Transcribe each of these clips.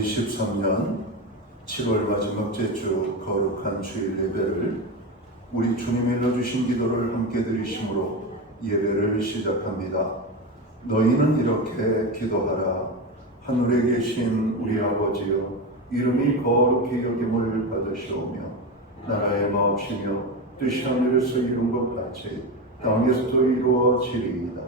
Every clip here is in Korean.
2023년 7월 마지막째 주 거룩한 주일 예배를 우리 주님이 일러주신 기도를 함께 드리심으로 예배를 시작합니다. 너희는 이렇게 기도하라. 하늘에 계신 우리 아버지여, 이름이 거룩히 여김을 받으시오며 나라의 마옵시며 뜻이 하늘에서 이룬 것 같이 땅에서도 이루어지리이다.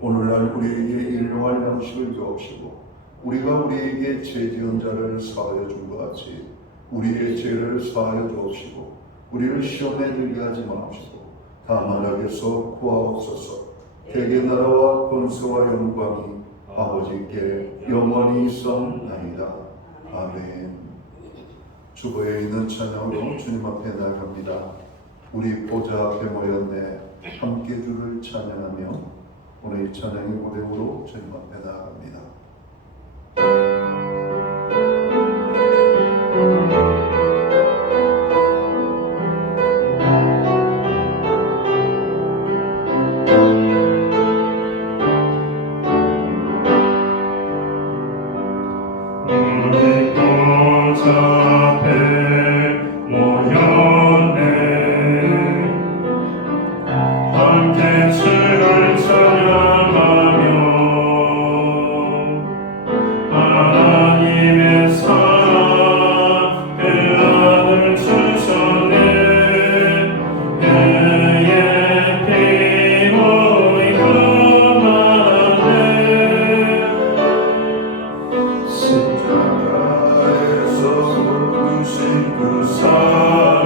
오늘날 우리에게 일용할 양식을 주옵시고 우리가 우리에게 죄 지은 자를 사하여 준 것 같이 우리의 죄를 사하여 주옵시고 우리를 시험에 들게 하지 마옵시고 다만 악에서 구하옵소서. 대개 나라와 권세와 영광이 아버지께 영원히 있사옵나이다. 아멘. 주보에 있는 찬양으로 주님 앞에 나아갑니다. 우리 보좌 앞에 모였네 함께 주를 찬양하며 오늘 이 찬양의 고백으로 주님 앞에 나아갑니다. 우리 보좌 앞에 모였네 함께 주를 찬양하며 하나님의 사랑 그 아들 주셨네. 그의 피로 이끌어가네. 그 사랑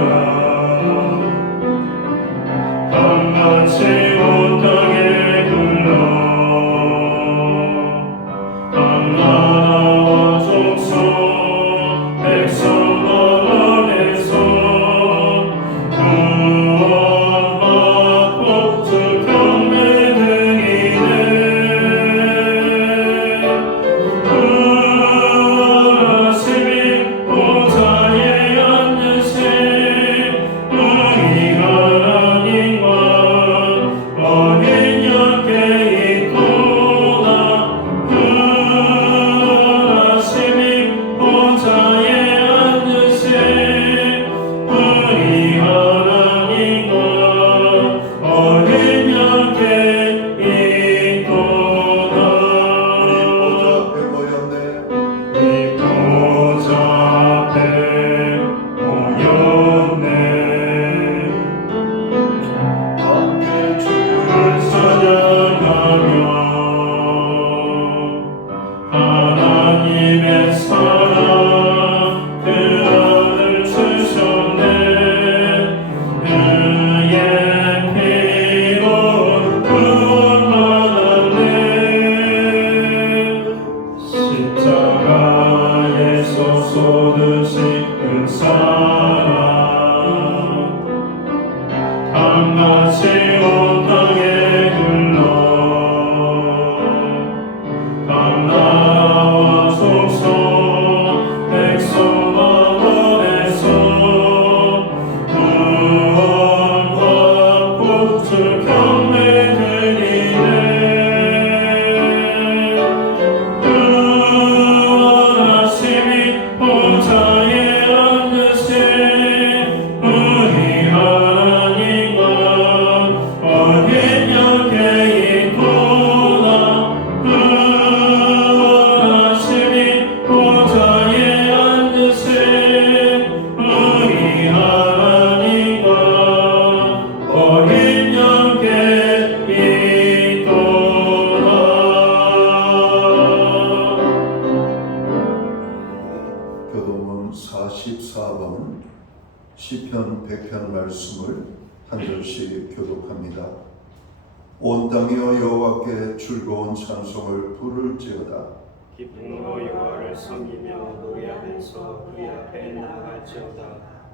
감당치 못하게 굴러 나라와 족속 백성 가운데서 구원받고 주 경배드리네. 하나님이 보좌에 앉으신 우리 하나님과 어린 양께 있도다. 하나님이 보좌에 앉으신 우리 하나님과 어린 양께 있도다. 우리 보좌 앞에 모였네 함께 주를 찬양하며 하나님의 사랑 그 아들 주셨네. 그의 피로 구원받았네. 십자가에서 쏟으신 그 사랑 감당치 못하게 굴러 나라와 족속 백성 가운데서 구원받고 주 경배드리네. 하나님이 보좌에 앉으신 우리 하나님과 어린 양께 있도다. 하나님이 보좌에 앉으신 우리 하나님과 어린 양께 있도다. 교도문 44번 시편 100편 말씀을 한 절씩 교독합니다. 온 땅이여 여호와께 즐거운 찬송을 부를지어다. 기쁨으로 여호와를 섬기며 노래하면서 그의 앞에 나아갈지어다.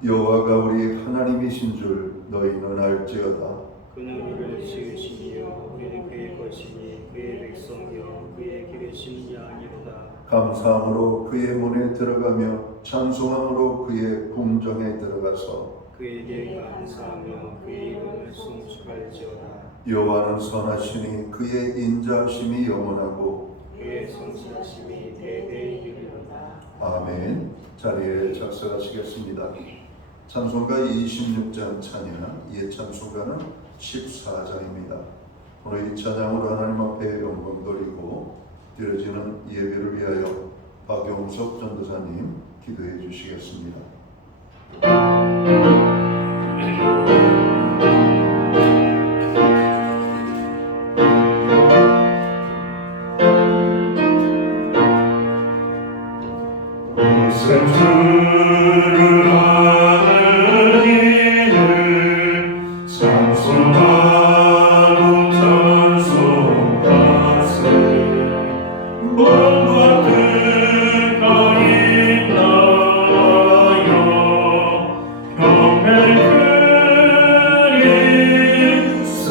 여호와가 우리 하나님이신 줄 너희는 알지어다. 그는 우리를 지으시니요 우리는 그의 것이니 그의 백성이요 그의 기르신 양이로다. 감사함으로 그의 문에 들어가며 찬송함으로 그의 궁정에 들어가서 그에게 감사하며 그의 이름을 송축할지어다. 여호와는 선하시니 그의 인자하심이 영원하고 그의 성실하심이 대대에 이르리로다. 아멘. 자리에 작성하시겠습니다. 찬송가 26장 찬양, 이에 찬송가는 14장입니다. 오늘 이 찬양으로 하나님 앞에 영광 돌리고 드려지는 예배를 위하여 박용석 전도사님 기도해 주시겠습니다. 주를 아는 이를 찬송하고 찬송하세. 몸과 뜻까지 나아여 경배를 드리세.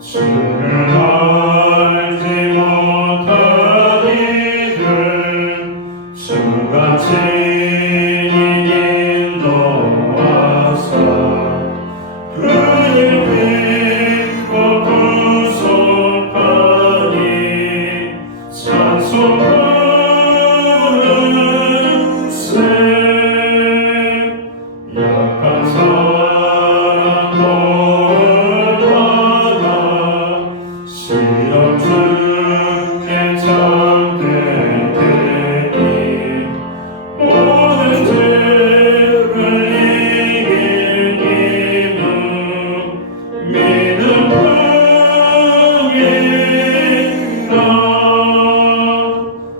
주를 알지 못한 이들 주가 증인 인도하사 그를 믿고 구속하니 찬송 부르세. 약한 사람 도움받아 시험 중에 잠들게 되니 모든 죄를 이긴 이는 믿음 뿐이라.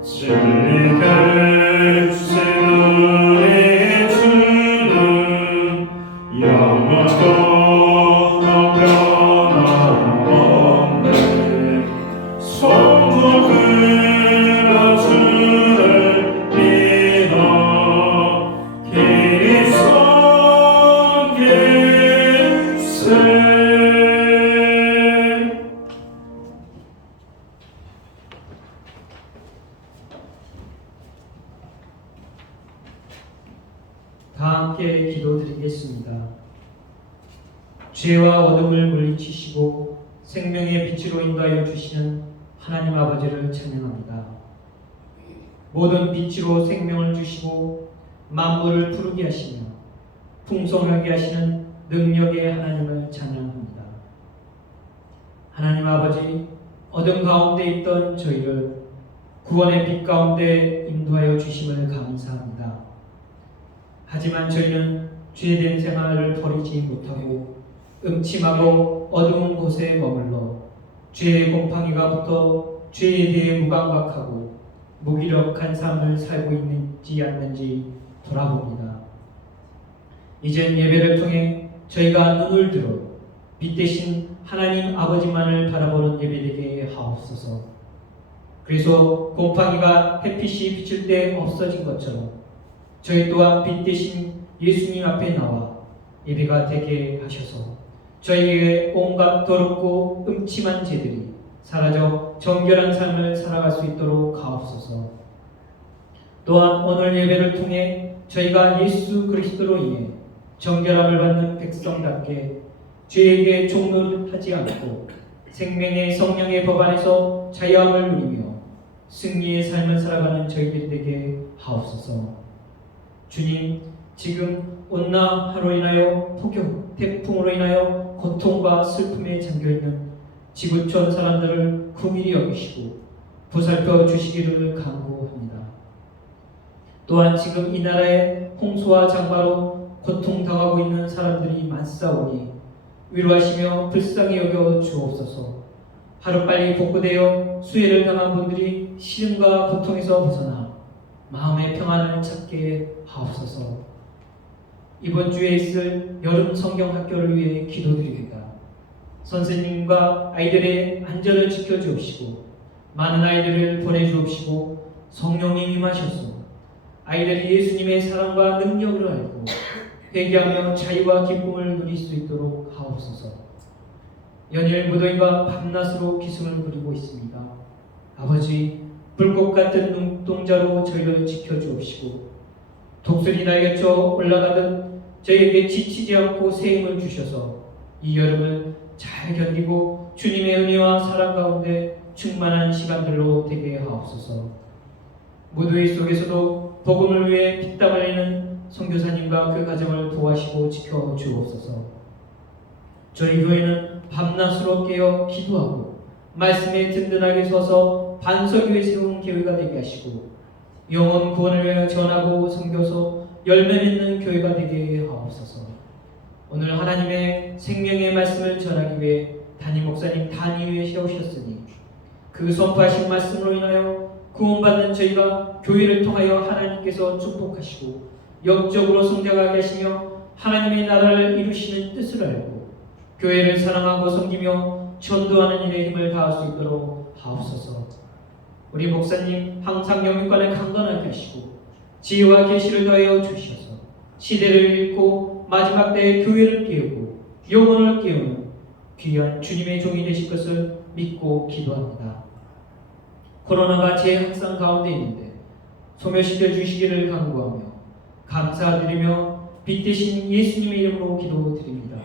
진리 대신 우리 주는 영원토록 변함없네. 성도 그라 주를 믿어 길이 섬기세. 다 함께 기도드리겠습니다. 죄와 어둠을 물리치시고 생명의 빛으로 인도하여 주시는 하나님 아버지를 찬양합니다. 모든 빛으로 생명을 주시고 만물을 푸르게 하시며 풍성하게 하시는 능력의 하나님을 찬양합니다. 하나님 아버지, 어둠 가운데 있던 저희를 구원의 빛 가운데 인도하여 주심을 감사합니다. 하지만 저희는 죄된 생활을 버리지 못하고 음침하고 어두운 곳에 머물러 죄의 곰팡이가 붙어 죄에 대해 무감각하고 무기력한 삶을 살고 있는지 않는지 돌아봅니다. 이젠 예배를 통해 저희가 눈을 들어 빛 대신 하나님 아버지만을 바라보는 예배되게 하옵소서. 그래서 곰팡이가 햇빛이 비칠 때 없어진 것처럼 저희 또한 빛 대신 예수님 앞에 나와 예배가 되게 하셔서 저희의 온갖 더럽고 음침한 죄들이 사라져 정결한 삶을 살아갈 수 있도록 하옵소서. 또한 오늘 예배를 통해 저희가 예수 그리스도로 인해 정결함을 받는 백성답게 죄에게 종노릇하지 않고 생명의 성령의 법 안에서 자유함을 누리며 승리의 삶을 살아가는 저희들이 되게 하옵소서. 주님, 지금 온난화로 인하여 폭염, 태풍으로 인하여 고통과 슬픔에 잠겨있는 지구촌 사람들을 긍휼히 여기시고 보살펴 주시기를 간구합니다. 또한 지금 이 나라에 홍수와 장마로 고통당하고 있는 사람들이 많사오니 위로하시며 불쌍히 여겨 주옵소서. 하루빨리 복구되어 수혜를 당한 분들이 시름과 고통에서 벗어나 마음의 평안을 찾게 하옵소서. 이번 주에 있을 여름 성경 학교를 위해 기도드립니다. 선생님과 아이들의 안전을 지켜주옵시고 많은 아이들을 보내주옵시고 성령님 임하셔서 아이들이 예수님의 사랑과 능력을 알고 회개하며 자유와 기쁨을 누릴 수 있도록 하옵소서. 연일 무더위가 밤낮으로 기승을 부리고 있습니다. 아버지, 불꽃 같은 눈동자로 저희를 지켜주옵시고 독수리 날개쳐 올라가듯 저희에게 지치지 않고 새 힘을 주셔서 이 여름을 잘 견디고 주님의 은혜와 사랑 가운데 충만한 시간들로 되게 하옵소서. 무더위 속에서도 복음을 위해 피땀 흘리는 선교사님과 그 가정을 도와시고 지켜 주옵소서. 저희 교회는 밤낮으로 깨어 기도하고 말씀에 든든하게 서서 반석위에 세운 교회가 되게 하시고 영혼 구원을 위하여 전하고 섬겨서 열매 맺는 교회가 되게 하옵소서. 오늘 하나님의 생명의 말씀을 전하기 위해 담임 목사님 단위 위에 세우셨으니 그 선포하신 말씀으로 인하여 구원받는 저희가 교회를 통하여 하나님께서 축복하시고 영적으로 성장하게 하시며 하나님의 나라를 이루시는 뜻을 알고 교회를 사랑하고 섬기며 전도하는 일에 힘을 다할 수 있도록 하옵소서. 우리 목사님 항상 영육간에 강건하게 하시고 지혜와 계시를 더하여 주셔서 시대를 읽고 마지막 때에 교회를 깨우고 영혼을 깨우는 귀한 주님의 종이 되실 것을 믿고 기도합니다. 코로나가 재확산 가운데 있는데 소멸시켜 주시기를 간구하며 감사드리며 빛 대신 예수님의 이름으로 기도드립니다.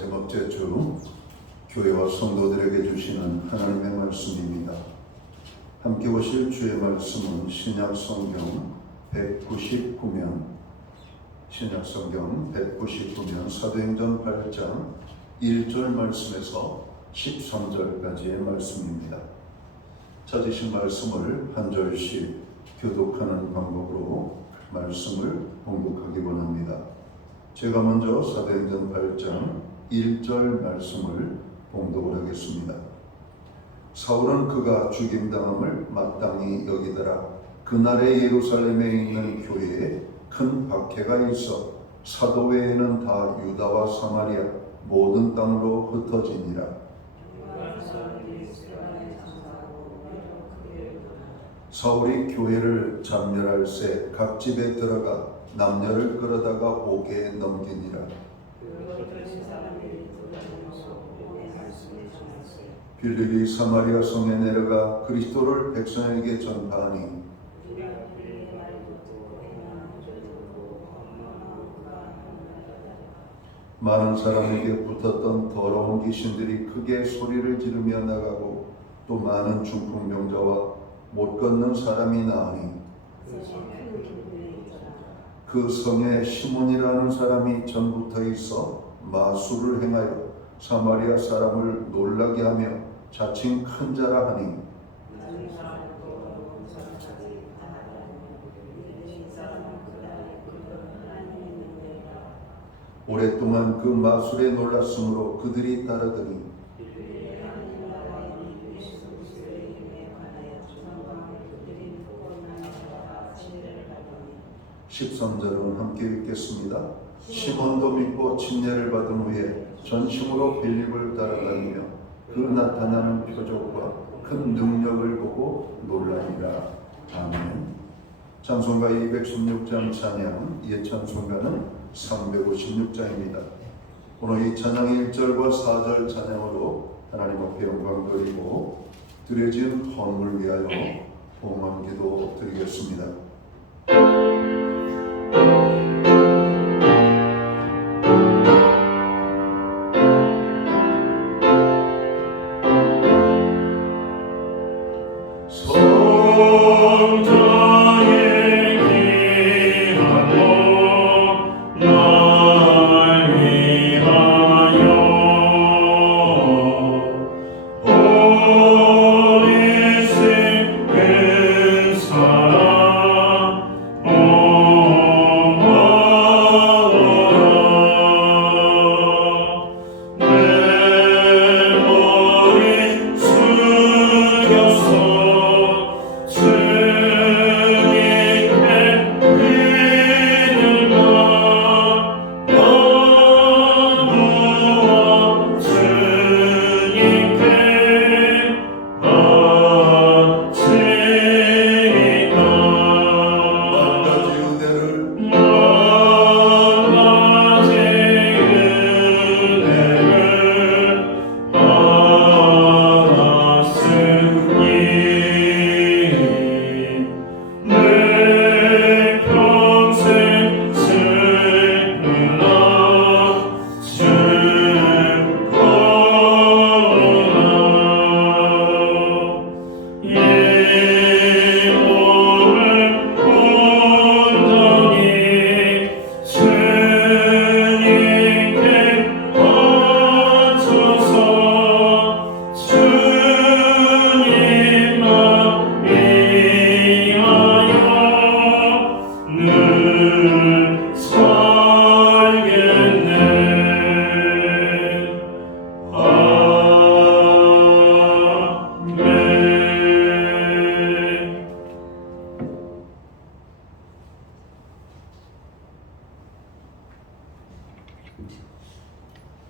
마지막 제주 교회와 성도들에게 주시는 하나님의 말씀입니다. 함께 보실 주의 말씀은 신약성경 199면 사도행전 8장 1절 말씀에서 13절까지의 말씀입니다. 찾으신 말씀을 한 절씩 교독하는 방법으로 말씀을 봉독하기 원합니다. 제가 먼저 사도행전 8장 1절 말씀을 봉독을 하겠습니다. 사울은 그가 죽임당함을 마땅히 여기더라. 그날에 예루살렘에 있는 교회에 큰 박해가 있어 사도 외에는 다 유다와 사마리아 모든 땅으로 흩어지니라. 사울이 교회를 잠멸할 새 각 집에 들어가 남녀를 끌어다가 옥에 넘기니라. 빌립이 사마리아 성에 내려가 그리스도를 백성에게 전파하니 많은 사람에게 붙었던 더러운 귀신들이 크게 소리를 지르며 나가고 또 많은 중풍병자와 못 걷는 사람이 나으니 그 성에 시몬이라는 사람이 전부터 있어 마술을 행하여 사마리아 사람을 놀라게 하며 자칭 큰 자라 하니 오랫동안 그 마술에 놀랐으므로 그들이 따르더니 13절은 함께 읽겠습니다. 시몬도 믿고 침례를 받은 후에 전심으로 빌립을 따라다니며 그 나타나는 표적과 큰 능력을 보고 놀라니라. 아멘. 찬송가 216장 찬양, 옛 찬송가는 356장입니다. 오늘 이 찬양 1절과 4절 찬양으로 하나님 앞에 영광 드리고 드려진 헌물 위하여 봉헌 기도 드리겠습니다. Oh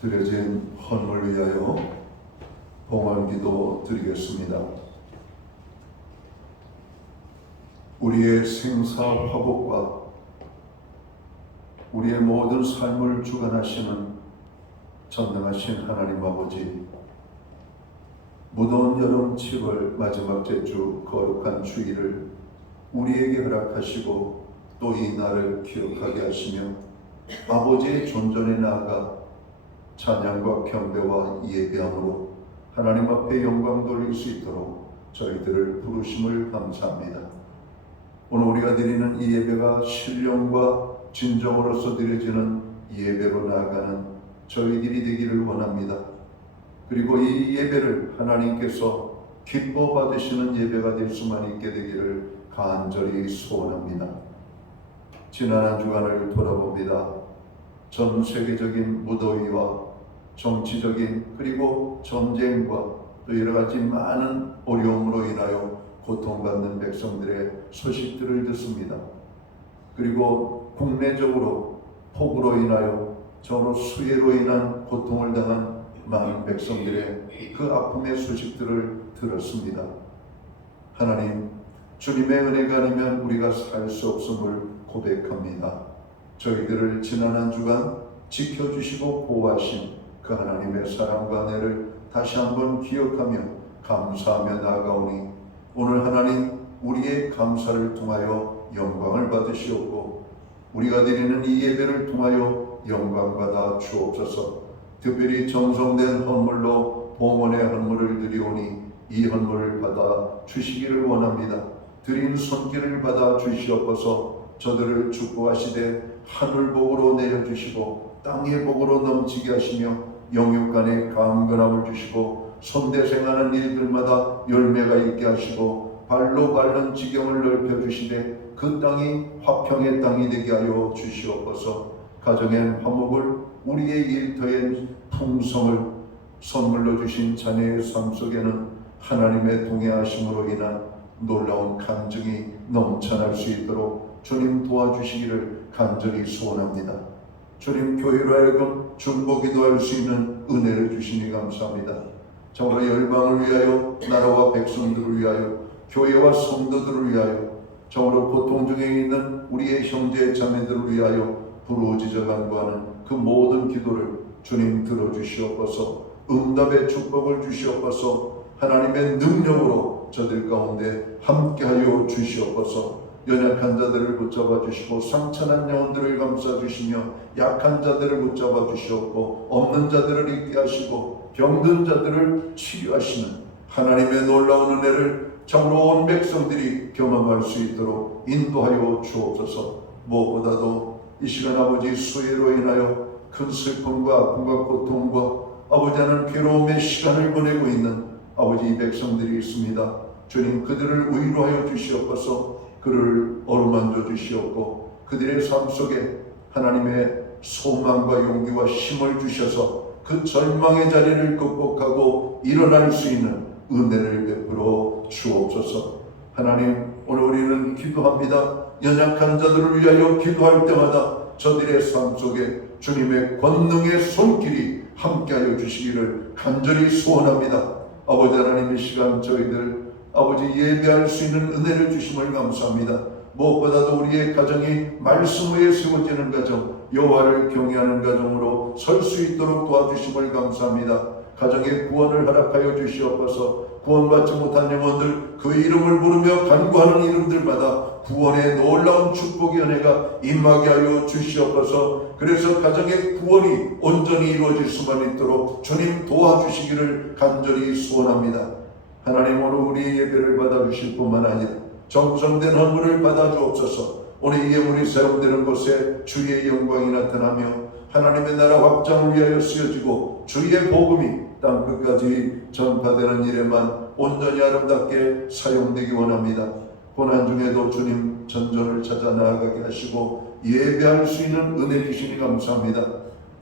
드려진 헌물 위하여 봉헌기도 드리겠습니다. 우리의 생사 화복과 우리의 모든 삶을 주관하시는 전능하신 하나님 아버지, 무더운 여름 7월 마지막 제주 거룩한 주일을 우리에게 허락하시고 또 이 날을 기억하게 하시며 아버지의 존전에 나아가 찬양과 경배와 예배함으로 하나님 앞에 영광 돌릴 수 있도록 저희들을 부르심을 감사합니다. 오늘 우리가 드리는 이 예배가 신령과 진정으로서 드려지는 예배로 나아가는 저희들이 되기를 원합니다. 그리고 이 예배를 하나님께서 기뻐 받으시는 예배가 될 수만 있게 되기를 간절히 소원합니다. 지난 한 주간을 돌아봅니다. 전 세계적인 무더위와 정치적인 그리고 전쟁과 또 여러 가지 많은 어려움으로 인하여 고통받는 백성들의 소식들을 듣습니다. 그리고 국내적으로 폭우로 인하여 저로 수해로 인한 고통을 당한 많은 백성들의 그 아픔의 소식들을 들었습니다. 하나님, 주님의 은혜가 아니면 우리가 살 수 없음을 고백합니다. 저희들을 지난 한 주간 지켜주시고 보호하신 그 하나님의 사랑과 은혜를 다시 한번 기억하며 감사하며 나아가오니 오늘 하나님 우리의 감사를 통하여 영광을 받으시옵고 우리가 드리는 이 예배를 통하여 영광받아 주옵소서. 특별히 정성된 헌물로 봉헌의 헌물을 드리오니 이 헌물을 받아 주시기를 원합니다. 드린 손길을 받아 주시옵소서. 저들을 축복하시되 하늘복으로 내려주시고 땅의 복으로 넘치게 하시며 영육간에 강건함을 주시고 손대생하는 일들마다 열매가 있게 하시고 발로 밟는 지경을 넓혀주시되 그 땅이 화평의 땅이 되게 하여 주시옵소서. 가정엔 화목을 우리의 일터엔 풍성을 선물로 주신 자녀의 삶 속에는 하나님의 동행하심으로 인한 놀라운 간증이 넘쳐날 수 있도록 주님 도와주시기를 간절히 소원합니다. 주님, 교회로 하여금 중보기도할 수 있는 은혜를 주시니 감사합니다. 정말 열방을 위하여 나라와 백성들을 위하여 교회와 성도들을 위하여 정말로 고통 중에 있는 우리의 형제 자매들을 위하여 부르짖어 간구하는 그 모든 기도를 주님 들어주시옵소서. 응답의 축복을 주시옵소서. 하나님의 능력으로 저들 가운데 함께하여 주시옵소서. 연약한 자들을 붙잡아 주시고 상처난 영혼들을 감싸 주시며 약한 자들을 붙잡아 주시옵고 없는 자들을 있게 하시고 병든 자들을 치유하시는 하나님의 놀라운 은혜를 참으로 온 백성들이 경험할 수 있도록 인도하여 주옵소서. 무엇보다도 이 시간 아버지 수해로 인하여 큰 슬픔과 아픔과 고통과 아버지 하는 괴로움의 시간을 보내고 있는 아버지 이 백성들이 있습니다. 주님, 그들을 위로하여 주시옵소서. 그를 어루만져 주시옵고 그들의 삶 속에 하나님의 소망과 용기와 힘을 주셔서 그 절망의 자리를 극복하고 일어날 수 있는 은혜를 베풀어 주옵소서. 하나님, 오늘 우리는 기도합니다. 연약한 자들을 위하여 기도할 때마다 저들의 삶 속에 주님의 권능의 손길이 함께하여 주시기를 간절히 소원합니다. 아버지 하나님, 이 시간 저희들 아버지 예배할 수 있는 은혜를 주심을 감사합니다. 무엇보다도 우리의 가정이 말씀 위에 세워지는 가정, 여호와를 경외하는 가정으로 설 수 있도록 도와주심을 감사합니다. 가정의 구원을 허락하여 주시옵소서. 구원받지 못한 영혼들, 그 이름을 부르며 간구하는 이름들마다 구원의 놀라운 축복의 은혜가 임하게 하여 주시옵소서. 그래서 가정의 구원이 온전히 이루어질 수만 있도록 주님 도와주시기를 간절히 소원합니다. 하나님, 오늘 우리의 예배를 받아주실 뿐만 아니라 정성된 헌물을 받아주옵소서. 오늘 이 예물이 사용되는 곳에 주의 영광이 나타나며 하나님의 나라 확장을 위하여 쓰여지고 주의 복음이 땅 끝까지 전파되는 일에만 온전히 아름답게 사용되기 원합니다. 고난 중에도 주님 전전을 찾아 나아가게 하시고 예배할 수 있는 은혜 주시니 감사합니다.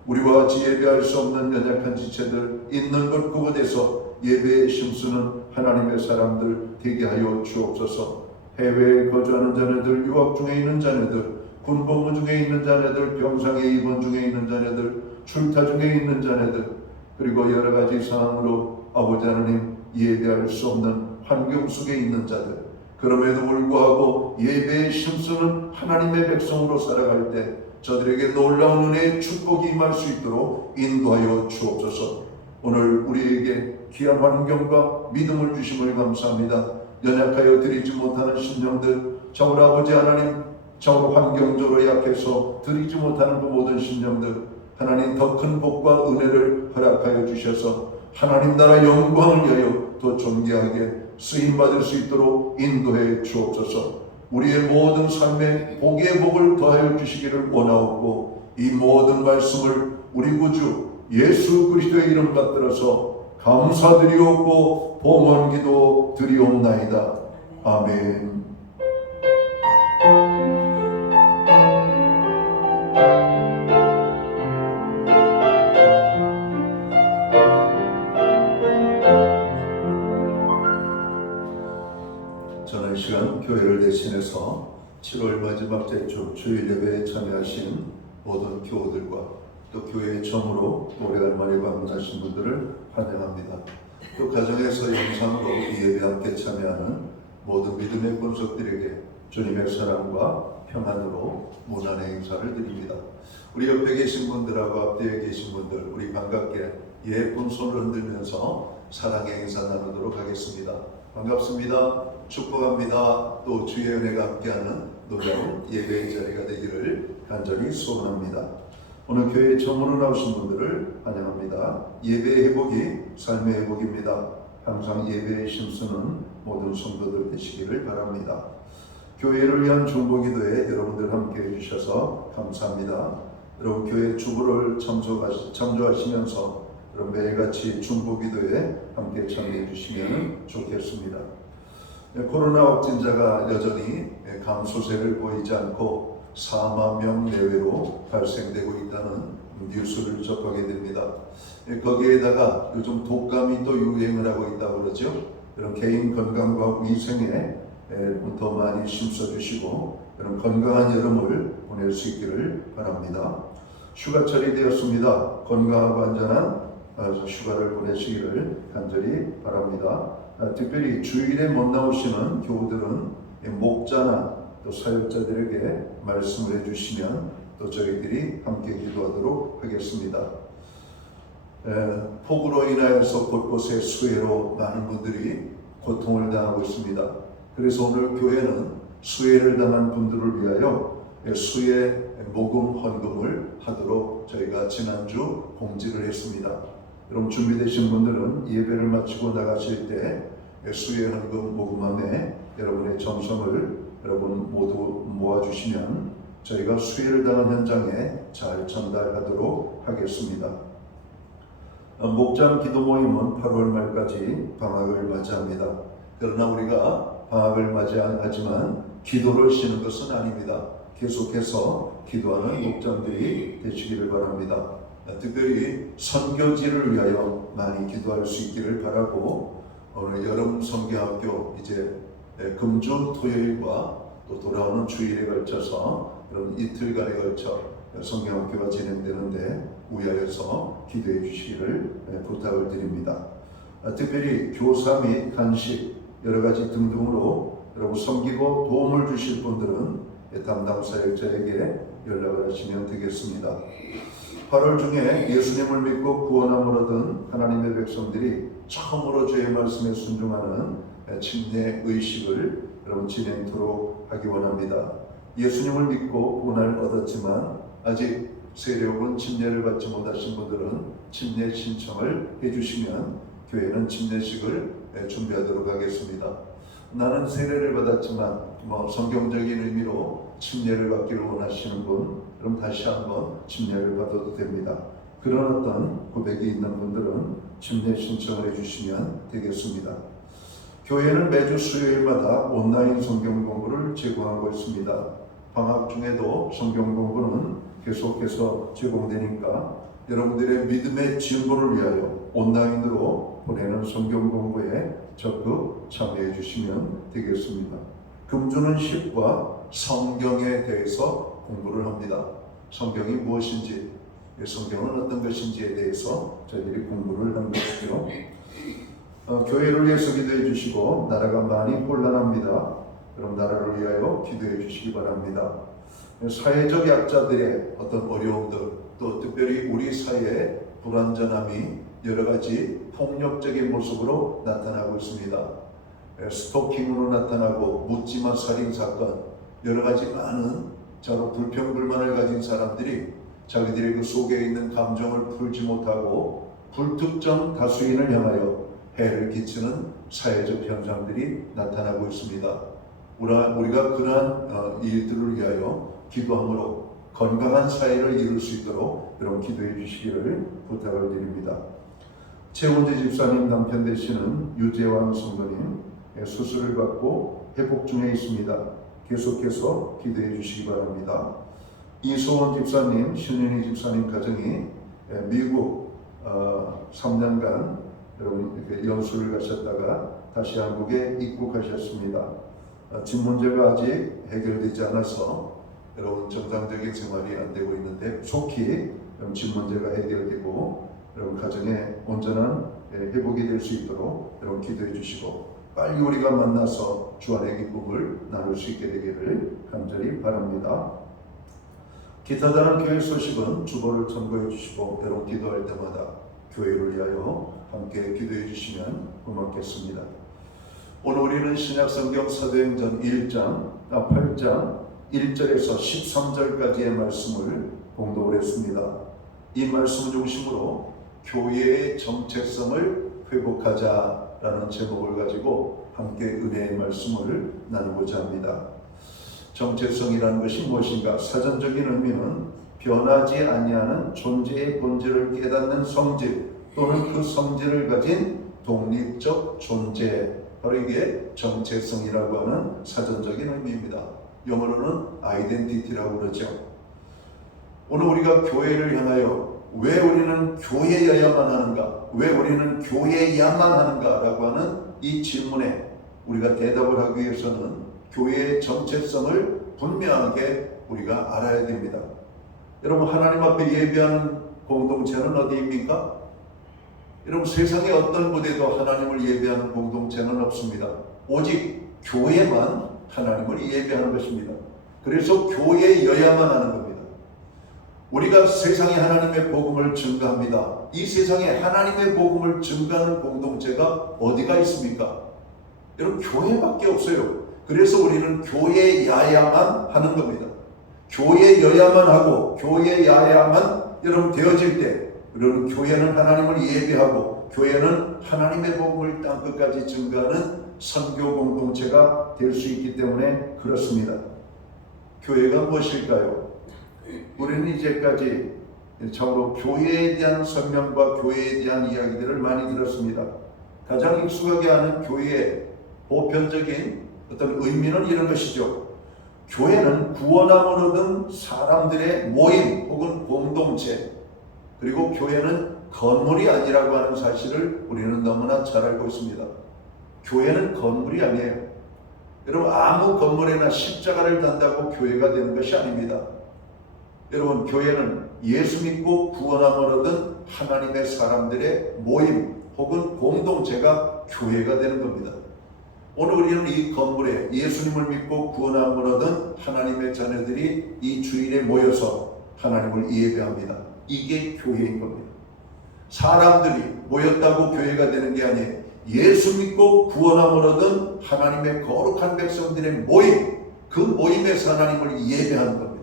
우리와 같이 예배할 수 없는 연약한 지체들 있는 곳 그곳에서 예배에 힘쓰는 하나님의 사람들 되게 하여 주옵소서. 해외에 거주하는 자녀들, 유학 중에 있는 자녀들, 군복무 중에 있는 자녀들, 병상에 입원 중에 있는 자녀들, 출타 중에 있는 자네들, 그리고 여러 가지 사항으로 아버지 하나님 예배할 수 없는 환경 속에 있는 자들, 그럼에도 불구하고 예배에 힘쓰는 하나님의 백성으로 살아갈 때 저들에게 놀라운 은혜의 축복이 임할 수 있도록 인도하여 주옵소서. 오늘 우리에게 귀한 환경과 믿음을 주심을 감사합니다. 연약하여 드리지 못하는 심령들, 저울 아버지 하나님, 저울 환경적으로 약해서 드리지 못하는 그 모든 심령들, 하나님 더 큰 복과 은혜를 허락하여 주셔서 하나님 나라 영광을 위하여 더 존귀하게 쓰임받을 수 있도록 인도해 주옵소서. 우리의 모든 삶에 복의 복을 더하여 주시기를 원하옵고, 이 모든 말씀을 우리 구주 예수 그리스도의 이름 받들어서 감사드리옵고 봉헌 기도 드리옵나이다. 아멘. 저는 이 시간 교회를 대신해서 7월 마지막 제주 주일 예배에 참여하신 모든 교우들과 또 교회에 처음으로 오래간만에 방문하신 분들을 환영합니다. 또 가정에서 영상으로 이 예배 함께 참여하는 모든 믿음의 권속들에게 주님의 사랑과 평안으로 문안의 인사를 드립니다. 우리 옆에 계신 분들하고 앞뒤에 계신 분들, 우리 반갑게 예쁜 손을 흔들면서 사랑의 인사 나누도록 하겠습니다. 반갑습니다. 축복합니다. 또 주의 은혜가 함께하는 놀라운 예배의 자리가 되기를 간절히 소원합니다. 오늘 교회에 처음으로 나오신 분들을 환영합니다. 예배의 회복이 삶의 회복입니다. 항상 예배에 힘쓰는 모든 성도들 되시기를 바랍니다. 교회를 위한 중보기도에 여러분들 함께 해주셔서 감사합니다. 여러분 교회 주보를 참조하시면서 매일같이 중보기도에 함께 참여해 주시면 좋겠습니다. 코로나 확진자가 여전히 감소세를 보이지 않고 4만 명 내외로 발생되고 있다는 뉴스를 접하게 됩니다. 거기에다가 요즘 독감이 또 유행을 하고 있다고 그러죠. 그런 개인 건강과 위생에 더 많이 힘써주시고 그런 건강한 여름을 보낼 수 있기를 바랍니다. 휴가철이 되었습니다. 건강하고 안전한 휴가를 보내시기를 간절히 바랍니다. 특별히 주일에 못 나오시는 교우들은 목자나 또 사역자들에게 말씀을 해주시면 또 저희들이 함께 기도하도록 하겠습니다. 폭우로 인하여서 곳곳에 수해로 많은 분들이 고통을 당하고 있습니다. 그래서 오늘 교회는 수해를 당한 분들을 위하여 수해 모금 헌금을 하도록 저희가 지난주 공지를 했습니다. 여러분 준비되신 분들은 예배를 마치고 나가실 때 수해 헌금 모금함에 여러분의 정성을 여러분 모두 모아주시면 저희가 수해를 당한 현장에 잘 전달하도록 하겠습니다. 목장 기도 모임은 8월 말까지 방학을 맞이합니다. 그러나 우리가 방학을 맞이하지만 기도를 쉬는 것은 아닙니다. 계속해서 기도하는 목장들이 되시기를 바랍니다. 특별히 선교지를 위하여 많이 기도할 수 있기를 바라고, 오늘 여름 선교학교 이제 금주 토요일과 또 돌아오는 주일에 걸쳐서 그런 이틀간에 걸쳐 선교학교가 진행되는데 우야해서 기도해 주시기를 부탁을 드립니다. 특별히 교사 및 간식 여러 가지 등등으로 여러분 섬기고 도움을 주실 분들은 담당 사역자에게 연락을 하시면 되겠습니다. 8월 중에 예수님을 믿고 구원함을 얻은 하나님의 백성들이 처음으로 주의 말씀에 순종하는 침례 의식을 여러분 진행토록 하기 원합니다. 예수님을 믿고 구원을 얻었지만 아직 세례복은 침례를 받지 못하신 분들은 침례 신청을 해주시면 교회는 침례식을 준비하도록 하겠습니다. 나는 세례를 받았지만 성경적인 의미로 침례를 받기를 원하시는 분, 그럼 다시 한번 침례를 받아도 됩니다. 그런 어떤 고백이 있는 분들은 침례 신청을 해주시면 되겠습니다. 교회는 매주 수요일마다 온라인 성경 공부를 제공하고 있습니다. 방학 중에도 성경 공부는 계속해서 제공되니까 여러분들의 믿음의 진보를 위하여 온라인으로 보내는 성경 공부에 적극 참여해 주시면 되겠습니다. 금주는 10과 성경에 대해서 공부를 합니다. 성경이 무엇인지, 성경은 어떤 것인지에 대해서 저희들이 공부를 하는 것이죠. 교회를 위해서 기도해 주시고 나라가 많이 혼란합니다. 그럼 나라를 위하여 기도해 주시기 바랍니다. 사회적 약자들의 어떤 어려움들, 또 특별히 우리 사회의 불완전함이 여러 가지 폭력적인 모습으로 나타나고 있습니다. 스토킹으로 나타나고 묻지마 살인 사건, 여러 가지 많은 자로 불평불만을 가진 사람들이 자기들의 그 속에 있는 감정을 풀지 못하고 불특정 다수인을 향하여 해를 끼치는 사회적 현상들이 나타나고 있습니다. 우리가 그러한 일들을 위하여 기도함으로 건강한 사회를 이룰 수 있도록 여러분 기도해 주시기를 부탁을 드립니다. 최원재 집사님 남편 되시는 유재왕 성도님 수술을 받고 회복 중에 있습니다. 계속해서 기도해 주시기 바랍니다. 이소원 집사님, 신윤희 집사님 가정이 미국 3년간 여러분 이렇게 연수를 가셨다가 다시 한국에 입국하셨습니다. 집 문제가 아직 해결되지 않아서 여러분 정상적인 생활이 안 되고 있는데 속히 집 문제가 해결되고 여러분 가정에 온전한 회복이 될 수 있도록 여러분 기도해 주시고 빨리 우리가 만나서 주 안의 기쁨을 나눌 수 있게 되기를 간절히 바랍니다. 기타 다른 교회 소식은 주보를 참고해 주시고 여러분 기도할 때마다 교회를 위하여 함께 기도해 주시면 고맙겠습니다. 오늘 우리는 신약성경 사도행전 8장 1절에서 13절까지의 말씀을 공독을 했습니다. 이 말씀을 중심으로 교회의 정체성을 회복하자라는 제목을 가지고 함께 은혜의 말씀을 나누고자 합니다. 정체성이라는 것이 무엇인가? 사전적인 의미는 변하지 아니하는 존재의 본질을 깨닫는 성질 또는 그 성질을 가진 독립적 존재, 바로 이게 정체성이라고 하는 사전적인 의미입니다. 영어로는 아이덴티티라고 그러죠. 오늘 우리가 교회를 향하여 왜 우리는 교회여야만 하는가? 왜 우리는 교회야만 하는가? 라고 하는 이 질문에 우리가 대답을 하기 위해서는 교회의 정체성을 분명하게 우리가 알아야 됩니다. 여러분 하나님 앞에 예배하는 공동체는 어디입니까? 여러분 세상의 어떤 무대도 하나님을 예배하는 공동체는 없습니다. 오직 교회만 하나님을 예배하는 것입니다. 그래서 교회여야만 하는 겁니다. 우리가 세상에 하나님의 복음을 증거합니다. 이 세상에 하나님의 복음을 증거하는 공동체가 어디가 있습니까? 여러분 교회밖에 없어요. 그래서 우리는 교회여야만 하는 겁니다. 교회여야만 하고 교회여야만 여러분 되어질 때 여러분 교회는 하나님을 예배하고 교회는 하나님의 복음을 땅끝까지 증거하는 선교 공동체가 될 수 있기 때문에 그렇습니다. 교회가 무엇일까요? 우리는 이제까지 참으로 교회에 대한 설명과 교회에 대한 이야기들을 많이 들었습니다. 가장 익숙하게 아는 교회의 보편적인 어떤 의미는 이런 것이죠. 교회는 구원함을 얻은 사람들의 모임 혹은 공동체, 그리고 교회는 건물이 아니라고 하는 사실을 우리는 너무나 잘 알고 있습니다. 교회는 건물이 아니에요. 여러분 아무 건물에나 십자가를 단다고 교회가 되는 것이 아닙니다. 여러분 교회는 예수 믿고 구원함을 얻은 하나님의 사람들의 모임 혹은 공동체가 교회가 되는 겁니다. 오늘 우리는 이 건물에 예수님을 믿고 구원함을 얻은 하나님의 자녀들이 이 주일에 모여서 하나님을 예배합니다. 이게 교회인 겁니다. 사람들이 모였다고 교회가 되는 게 아니에요. 예수 믿고 구원함을 얻은 하나님의 거룩한 백성들의 모임, 그 모임에서 하나님을 예배하는 겁니다.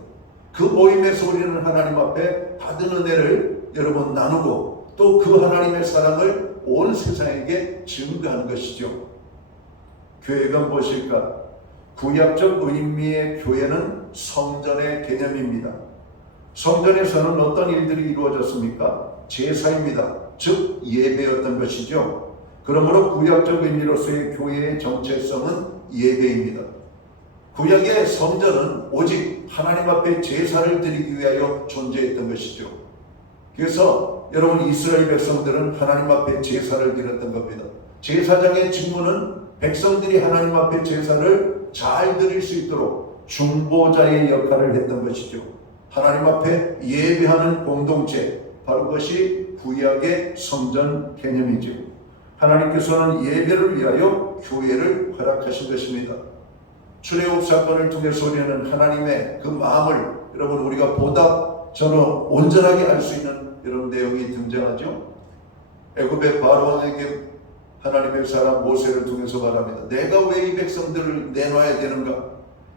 그 모임에서 우리는 하나님 앞에 받은 은혜를 여러분 나누고 또 그 하나님의 사랑을 온 세상에게 증거하는 것이죠. 교회가 무엇일까? 구약적 의미의 교회는 성전의 개념입니다. 성전에서는 어떤 일들이 이루어졌습니까? 제사입니다. 즉 예배였던 것이죠. 그러므로 구약적 의미로서의 교회의 정체성은 예배입니다. 구약의 성전은 오직 하나님 앞에 제사를 드리기 위하여 존재했던 것이죠. 그래서 여러분 이스라엘 백성들은 하나님 앞에 제사를 드렸던 겁니다. 제사장의 직무는 백성들이 하나님 앞에 제사를 잘 드릴 수 있도록 중보자의 역할을 했던 것이죠. 하나님 앞에 예배하는 공동체, 바로 그것이 구약의 성전 개념이죠. 하나님께서는 예배를 위하여 교회를 허락하신 것입니다. 출애굽 사건을 통해서 우리는 하나님의 그 마음을 여러분 우리가 보다 저는 온전하게 알 수 있는 이런 내용이 등장하죠. 애굽의 바로왕에게 하나님의 사람 모세를 통해서 말합니다. 내가 왜 이 백성들을 내놔야 되는가?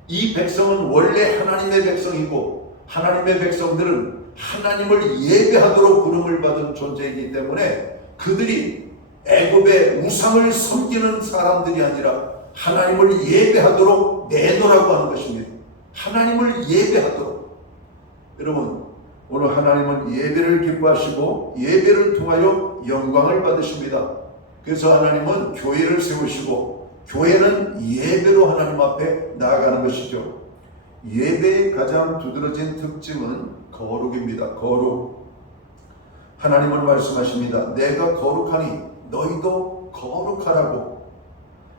이 백성은 원래 하나님의 백성이고 하나님의 백성들은 하나님을 예배하도록 부름을 받은 존재이기 때문에 그들이 애굽의 우상을 섬기는 사람들이 아니라 하나님을 예배하도록 내놓으라고 하는 것입니다. 하나님을 예배하도록. 여러분, 오늘 하나님은 예배를 기뻐하시고 예배를 통하여 영광을 받으십니다. 그래서 하나님은 교회를 세우시고 교회는 예배로 하나님 앞에 나아가는 것이죠. 예배의 가장 두드러진 특징은 거룩입니다. 거룩. 하나님은 말씀하십니다. 내가 거룩하니 너희도 거룩하라고.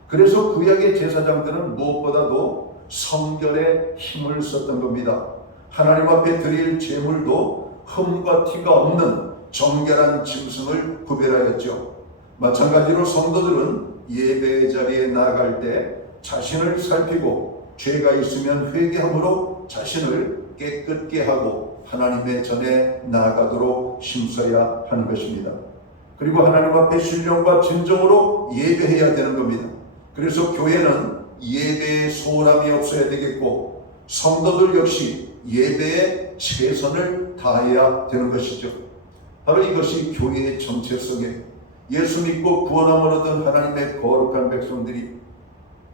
그래서 구약의 제사장들은 무엇보다도 성결에 힘을 썼던 겁니다. 하나님 앞에 드릴 제물도 흠과 티가 없는 정결한 짐승을 구별하였죠. 마찬가지로 성도들은 예배의 자리에 나아갈 때 자신을 살피고 죄가 있으면 회개함으로 자신을 깨끗게 하고 하나님의 전에 나아가도록 힘써야 하는 것입니다. 그리고 하나님 앞에 신령과 진정으로 예배해야 되는 겁니다. 그래서 교회는 예배에 소홀함이 없어야 되겠고 성도들 역시 예배에 최선을 다해야 되는 것이죠. 바로 이것이 교회의 정체성이에요. 예수 믿고 구원함을 얻은 하나님의 거룩한 백성들이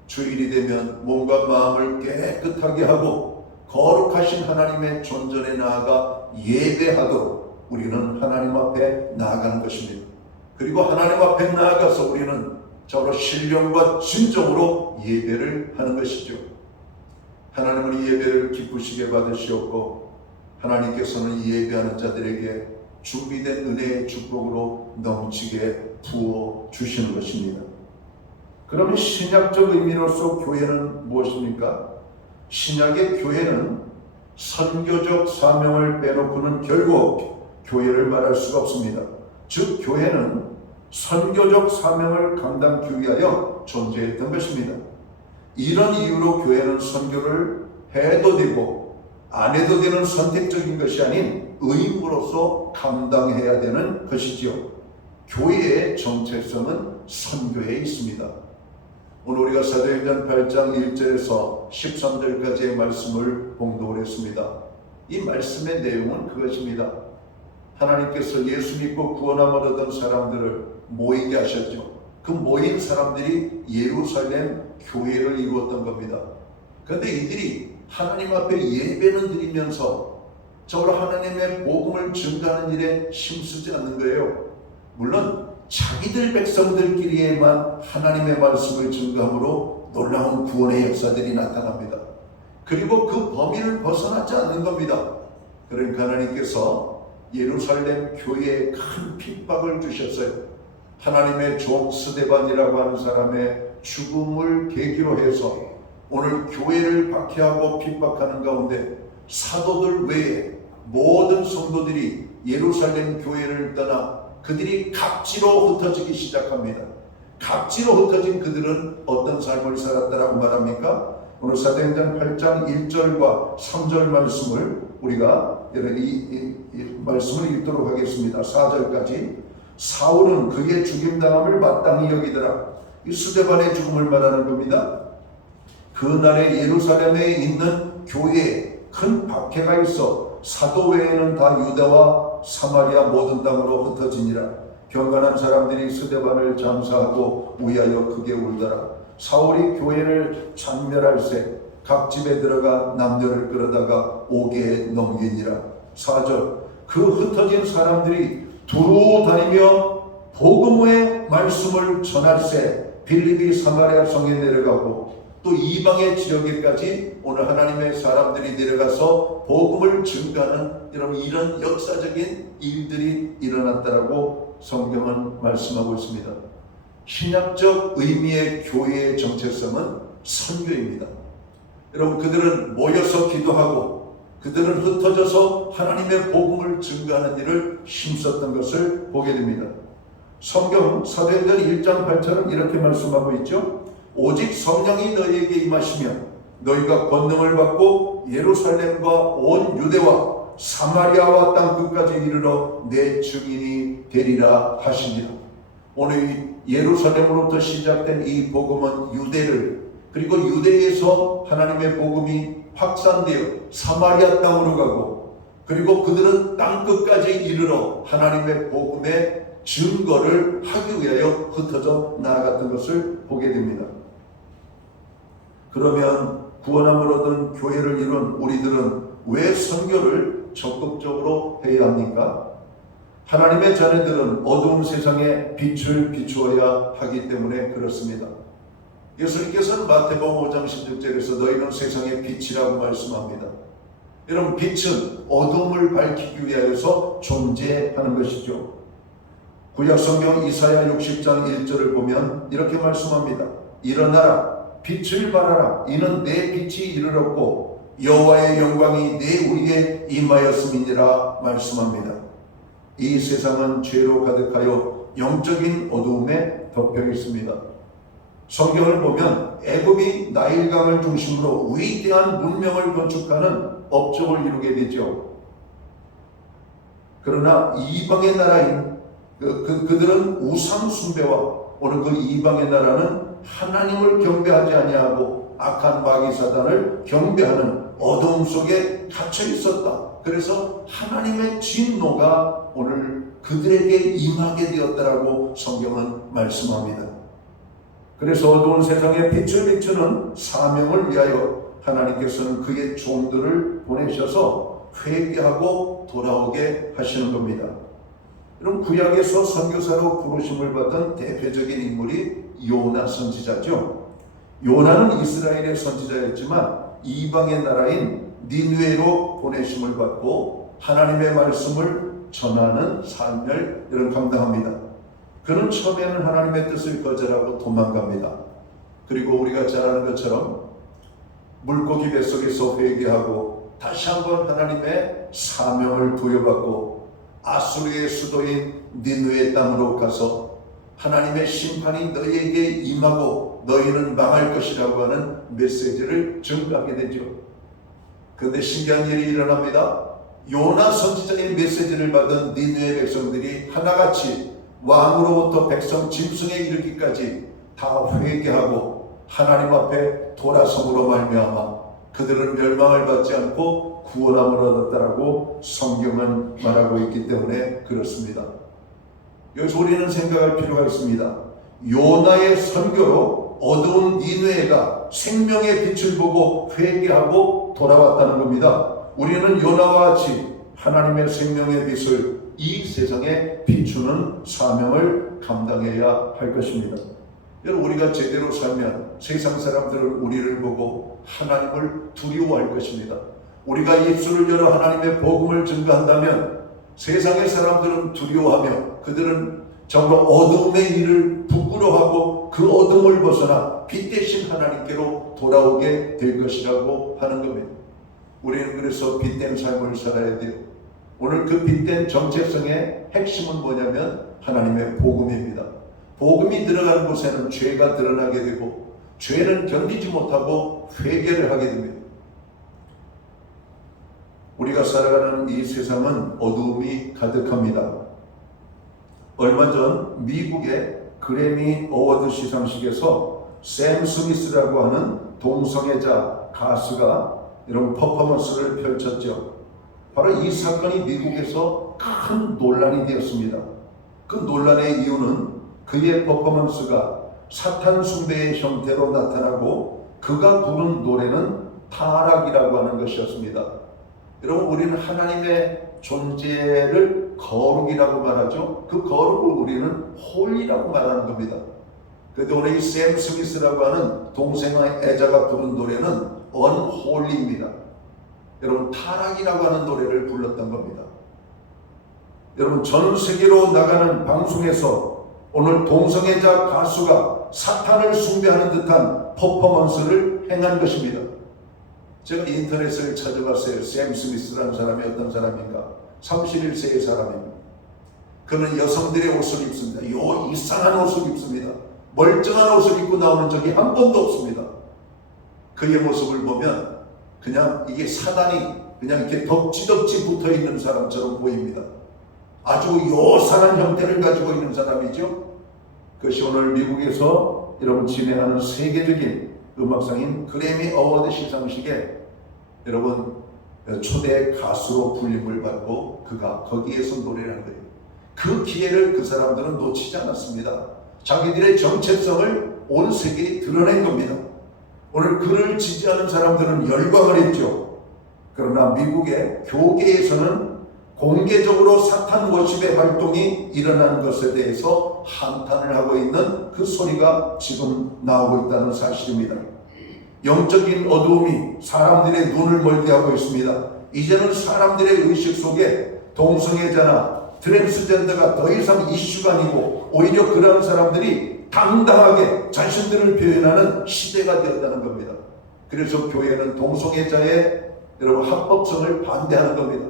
주일이 되면 몸과 마음을 깨끗하게 하고 거룩하신 하나님의 존전에 나아가 예배하도록 우리는 하나님 앞에 나아가는 것입니다. 그리고 하나님 앞에 나아가서 우리는 저로 신령과 진정으로 예배를 하는 것이죠. 하나님은 이 예배를 기쁘시게 받으시었고 하나님께서는 예배하는 자들에게 준비된 은혜의 축복으로 넘치게 부어 주시는 것입니다. 그러면 신약적 의미로서 교회는 무엇입니까? 신약의 교회는 선교적 사명을 빼놓고는 결국 교회를 말할 수가 없습니다. 즉 교회는 선교적 사명을 감당하기 위하여 존재했던 것입니다. 이런 이유로 교회는 선교를 해도 되고 안 해도 되는 선택적인 것이 아닌 의무로서 감당해야 되는 것이지요. 교회의 정체성은 선교에 있습니다. 오늘 우리가 사도행전 8장 1절에서 13절까지의 말씀을 봉독을 했습니다. 이 말씀의 내용은 그것입니다. 하나님께서 예수 믿고 구원함을 얻은 사람들을 모이게 하셨죠. 그 모인 사람들이 예루살렘 교회를 이루었던 겁니다. 그런데 이들이 하나님 앞에 예배는 드리면서 저로 하나님의 복음을 증가하는 일에 힘쓰지 않는 거예요. 물론 자기들 백성들끼리에만 하나님의 말씀을 증가함으로 놀라운 구원의 역사들이 나타납니다. 그리고 그 범위를 벗어나지 않는 겁니다. 그러니까 하나님께서 예루살렘 교회에 큰 핍박을 주셨어요. 하나님의 종 스데반이라고 하는 사람의 죽음을 계기로 해서 오늘 교회를 박해하고 핍박하는 가운데 사도들 외에 모든 성도들이 예루살렘 교회를 떠나 그들이 각지로 흩어지기 시작합니다. 각지로 흩어진 그들은 어떤 삶을 살았다라고 말합니까? 오늘 사도행전 8장 1절과 3절 말씀을 우리가 이 말씀을 읽도록 하겠습니다. 4절까지. 사울은 그의 죽임당함을 마땅히 여기더라. 이 스데반의 죽음을 말하는 겁니다. 그날에 예루살렘에 있는 교회에 큰 박해가 있어 사도 외에는 다 유다와 사마리아 모든 땅으로 흩어지니라. 경건한 사람들이 스데반을 장사하고 위하여 크게 울더라. 사울이 교회를 찬멸할새 각 집에 들어가 남녀를 끌어다가 옥에 넘기니라. 4절. 그 흩어진 사람들이 두루 다니며 복음의 말씀을 전할새 빌립이 사마리아 성에 내려가고 또 이방의 지역에까지 오늘 하나님의 사람들이 내려가서 복음을 증가하는 이런 역사적인 일들이 일어났다라고 성경은 말씀하고 있습니다. 신약적 의미의 교회의 정체성은 선교입니다. 여러분 그들은 모여서 기도하고 그들은 흩어져서 하나님의 복음을 증거하는 일을 힘썼던 것을 보게 됩니다. 성경 사도행전 1장 8절은 이렇게 말씀하고 있죠. 오직 성령이 너희에게 임하시면 너희가 권능을 받고 예루살렘과 온 유대와 사마리아와 땅 끝까지 이르러 내 증인이 되리라 하시니라. 오늘 예루살렘으로부터 시작된 이 복음은 유대를, 그리고 유대에서 하나님의 복음이 확산되어 사마리아 땅으로 가고, 그리고 그들은 땅 끝까지 이르러 하나님의 복음의 증거를 하기 위하여 흩어져 나아갔던 것을 보게 됩니다. 그러면 구원함을 얻은 교회를 이룬 우리들은 왜 선교를 적극적으로 해야 합니까? 하나님의 자녀들은 어두운 세상에 빛을 비추어야 하기 때문에 그렇습니다. 예수님께서는 마태복음 5장 16절에서 너희는 세상의 빛이라고 말씀합니다. 여러분, 빛은 어둠을 밝히기 위하여서 존재하는 것이죠. 구약성경 이사야 60장 1절을 보면 이렇게 말씀합니다. 일어나라, 빛을 발하라. 이는 내 빛이 이르렀고 여호와의 영광이 내 위에 임하였음이니라 말씀합니다. 이 세상은 죄로 가득하여 영적인 어두움에 덮여 있습니다. 성경을 보면 애굽이 나일강을 중심으로 위대한 문명을 건축하는 업적을 이루게 되죠. 그러나 이방의 나라인 그들은 우상 숭배와 오늘 그 이방의 나라는 하나님을 경배하지 아니하고 악한 마귀 사단을 경배하는 어두움 속에 갇혀 있었다. 그래서 하나님의 진노가 오늘 그들에게 임하게 되었다라고 성경은 말씀합니다. 그래서 어두운 세상에 빛을 비추는 사명을 위하여 하나님께서는 그의 종들을 보내셔서 회개하고 돌아오게 하시는 겁니다. 여러분, 구약에서 선교사로 부르심을 받은 대표적인 인물이 요나 선지자죠. 요나는 이스라엘의 선지자였지만 이방의 나라인 니느웨로 보내심을 받고 하나님의 말씀을 전하는 삶을 이런 감당합니다. 그는 처음에는 하나님의 뜻을 거절하고 도망갑니다. 그리고 우리가 잘 아는 것처럼 물고기 뱃속에서 회개하고 다시 한번 하나님의 사명을 부여받고 아수르의 수도인 니느웨 땅으로 가서 하나님의 심판이 너희에게 임하고 너희는 망할 것이라고 하는 메시지를 전가하게 되죠. 그런데 신기한 일이 일어납니다. 요나 선지자의 메시지를 받은 니느웨 백성들이 하나같이 왕으로부터 백성 짐승에 이르기까지 다 회개하고 하나님 앞에 돌아섬으로 말미암아 그들은 멸망을 받지 않고 구원함을 얻었다라고 성경은 말하고 있기 때문에 그렇습니다. 여기서 우리는 생각할 필요가 있습니다. 요나의 선교로 어두운 니느웨가 생명의 빛을 보고 회개하고 돌아왔다는 겁니다. 우리는 요나와 같이 하나님의 생명의 빛을 이 세상에 비추는 사명을 감당해야 할 것입니다. 여러분, 우리가 제대로 살면 세상 사람들은 우리를 보고 하나님을 두려워할 것입니다. 우리가 입술을 열어 하나님의 복음을 증거한다면 세상의 사람들은 두려워하며 그들은 정말 어둠의 일을 부끄러워하고 그 어둠을 벗어나 빛 대신 하나님께로 돌아오게 될 것이라고 하는 겁니다. 우리는 그래서 빛된 삶을 살아야 돼요. 오늘 그 빛된 정체성의 핵심은 뭐냐면 하나님의 복음입니다. 복음이 들어가는 곳에는 죄가 드러나게 되고 죄는 견디지 못하고 회개를 하게 됩니다. 우리가 살아가는 이 세상은 어두움이 가득합니다. 얼마 전 미국의 그래미 어워드 시상식에서 샘 스미스라고 하는 동성애자 가수가 이런 퍼포먼스를 펼쳤죠. 바로 이 사건이 미국에서 큰 논란이 되었습니다. 그 논란의 이유는 그의 퍼포먼스가 사탄 숭배의 형태로 나타나고 그가 부른 노래는 타락이라고 하는 것이었습니다. 여러분, 우리는 하나님의 존재를 거룩이라고 말하죠. 그 거룩을 우리는 홀리라고 말하는 겁니다. 그런데 오늘 이 샘 스미스라고 하는 동성애 애자가 부른 노래는 언홀리입니다. 여러분, 타락이라고 하는 노래를 불렀던 겁니다. 여러분, 전 세계로 나가는 방송에서 오늘 동성애자 가수가 사탄을 숭배하는 듯한 퍼포먼스를 행한 것입니다. 제가 인터넷을 찾아봤어요. 샘 스미스라는 사람이 어떤 사람인가? 31세의 사람입니다. 그는 여성들의 옷을 입습니다. 이상한 옷을 입습니다. 멀쩡한 옷을 입고 나오는 적이 한 번도 없습니다. 그의 모습을 보면 그냥 이게 사단이 그냥 이렇게 덕지덕지 붙어 있는 사람처럼 보입니다. 아주 요상한 형태를 가지고 있는 사람이죠. 그것이 오늘 미국에서 여러분 진행하는 세계적인 음악상인 그래미 어워드 시상식에 여러분 초대 가수로 불림을 받고 그가 거기에서 노래를 한 거예요. 그 기회를 그 사람들은 놓치지 않았습니다. 자기들의 정체성을 온 세계에 드러낸 겁니다. 오늘 그를 지지하는 사람들은 열광을 했죠. 그러나 미국의 교계에서는 공개적으로 사탄 워십의 활동이 일어난 것에 대해서 한탄을 하고 있는 그 소리가 지금 나오고 있다는 사실입니다. 영적인 어두움이 사람들의 눈을 멀게 하고 있습니다. 이제는 사람들의 의식 속에 동성애자나 트랜스젠더가 더 이상 이슈가 아니고 오히려 그런 사람들이 당당하게 자신들을 표현하는 시대가 되었다는 겁니다. 그래서 교회는 동성애자의 여러분 합법성을 반대하는 겁니다.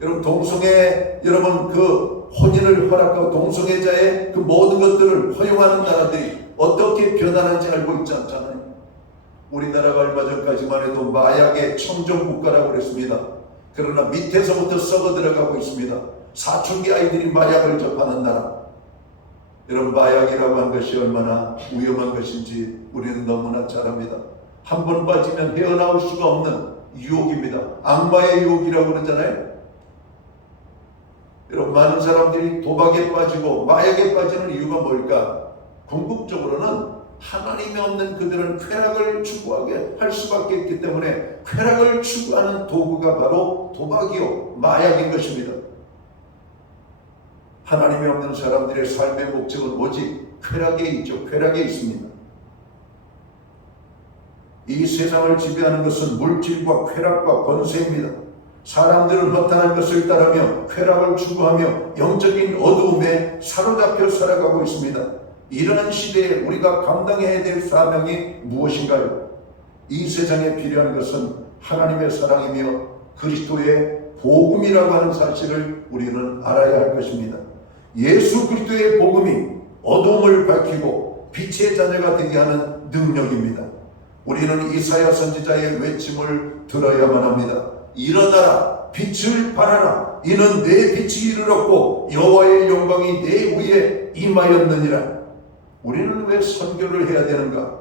여러분 동성애 여러분 그 혼인을 허락하고 동성애자의 그 모든 것들을 허용하는 나라들이 어떻게 변하는지 알고 있지 않잖아요. 우리나라가 얼마 전까지만 해도 마약의 청정국가라고 그랬습니다. 그러나 밑에서부터 썩어 들어가고 있습니다. 사춘기 아이들이 마약을 접하는 나라. 여러분 마약이라고 하는 것이 얼마나 위험한 것인지 우리는 너무나 잘 압니다. 한 번 빠지면 헤어나올 수가 없는 유혹입니다. 악마의 유혹이라고 그러잖아요. 여러분 많은 사람들이 도박에 빠지고 마약에 빠지는 이유가 뭘까? 궁극적으로는 하나님이 없는 그들은 쾌락을 추구하게 할 수밖에 없기 때문에 쾌락을 추구하는 도구가 바로 도박이요 마약인 것입니다. 하나님이 없는 사람들의 삶의 목적은 오직 쾌락에 있죠. 쾌락에 있습니다. 이 세상을 지배하는 것은 물질과 쾌락과 권세입니다. 사람들은 허탄한 것을 따르며 쾌락을 추구하며 영적인 어두움에 사로잡혀 살아가고 있습니다. 이러한 시대에 우리가 감당해야 될 사명이 무엇인가요? 이 세상에 필요한 것은 하나님의 사랑이며 그리스도의 복음이라고 하는 사실을 우리는 알아야 할 것입니다. 예수 그리스도의 복음이 어둠을 밝히고 빛의 자녀가 되게 하는 능력입니다. 우리는 이사야 선지자의 외침을 들어야만 합니다. 일어나라 빛을 발하라 이는 내 빛이 이르렀고 여호와의 영광이 내 위에 임하였느니라. 우리는 왜 선교를 해야 되는가?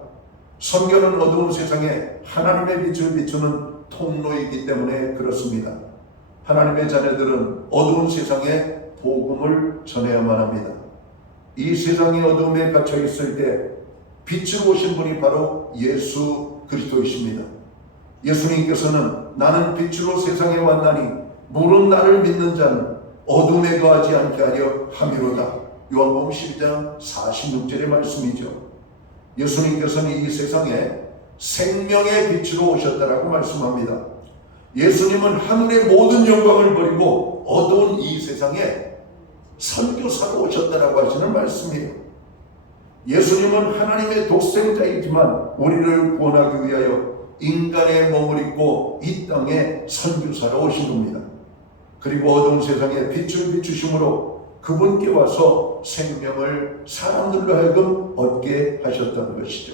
선교는 어두운 세상에 하나님의 빛을 비추는 통로이기 때문에 그렇습니다. 하나님의 자녀들은 어두운 세상에 복음을 전해야만 합니다. 이 세상의 어둠에 갇혀 있을 때 빛으로 오신 분이 바로 예수 그리스도이십니다. 예수님께서는 나는 빛으로 세상에 왔나니 물은 나를 믿는 자는 어둠에 거하지 않게 하려 함이로다. 요한복음 10장 46절의 말씀이죠. 예수님께서는 이 세상에 생명의 빛으로 오셨다라고 말씀합니다. 예수님은 하늘의 모든 영광을 버리고 어두운 이 세상에 선교사로 오셨다라고 하시는 말씀이에요. 예수님은 하나님의 독생자이지만 우리를 구원하기 위하여 인간의 몸을 입고 이 땅에 선교사로 오신 겁니다. 그리고 어두운 세상에 빛을 비추심으로 그분께 와서 생명을 사람들로 하여금 얻게 하셨다는 것이죠.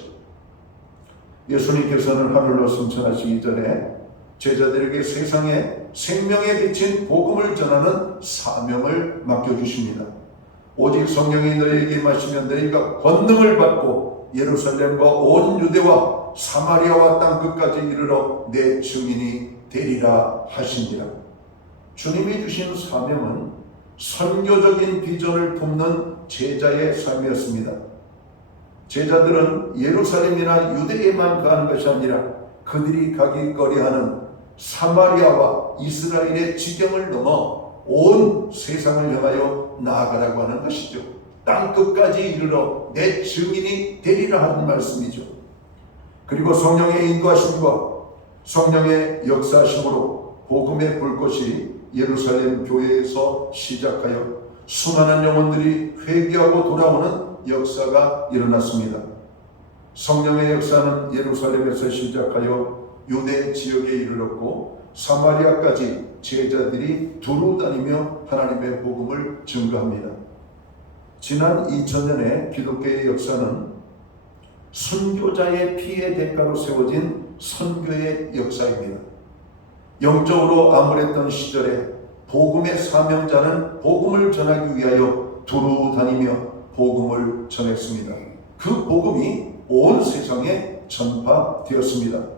예수님께서는 하늘로 승천하시기 전에 제자들에게 세상에 생명에 비친 복음을 전하는 사명을 맡겨주십니다. 오직 성령이 너희에게 임하시면 너희가 권능을 받고 예루살렘과 온 유대와 사마리아와 땅 끝까지 이르러 내 증인이 되리라 하시니라. 주님이 주신 사명은 선교적인 비전을 품는 제자의 삶이었습니다. 제자들은 예루살렘이나 유대에만 가는 것이 아니라 그들이 가기 꺼려하는 사마리아와 이스라엘의 지경을 넘어 온 세상을 향하여 나아가라고 하는 것이죠. 땅 끝까지 이르러 내 증인이 되리라 하는 말씀이죠. 그리고 성령의 인도하심과 성령의 역사하심으로 복음의 불꽃이 예루살렘 교회에서 시작하여 수많은 영혼들이 회개하고 돌아오는 역사가 일어났습니다. 성령의 역사는 예루살렘에서 시작하여 유대 지역에 이르렀고 사마리아까지 제자들이 두루 다니며 하나님의 복음을 증거합니다. 지난 2000년의 기독교의 역사는 순교자의 피의 대가로 세워진 선교의 역사입니다. 영적으로 암울했던 시절에 복음의 사명자는 복음을 전하기 위하여 두루 다니며 복음을 전했습니다. 그 복음이 온 세상에 전파되었습니다.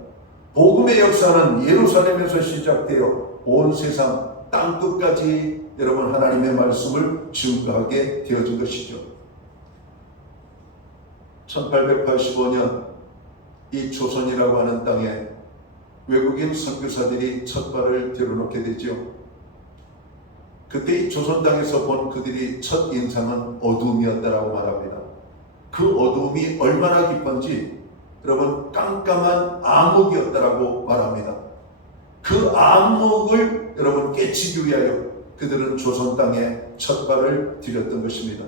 복음의 역사는 예루살렘에서 시작되어 온 세상 땅끝까지 여러분 하나님의 말씀을 증거하게 되어진 것이죠. 1885년 이 조선이라고 하는 땅에 외국인 선교사들이 첫 발을 들여놓게 되죠. 그때 이 조선 땅에서 본 그들이 첫 인상은 어둠이었다라고 말합니다. 그 어둠이 얼마나 깊은지 여러분 깜깜한 암흑이었다라고 말합니다. 그 암흑을 여러분 깨치기 위하여 그들은 조선 땅에 첫 발을 들였던 것입니다.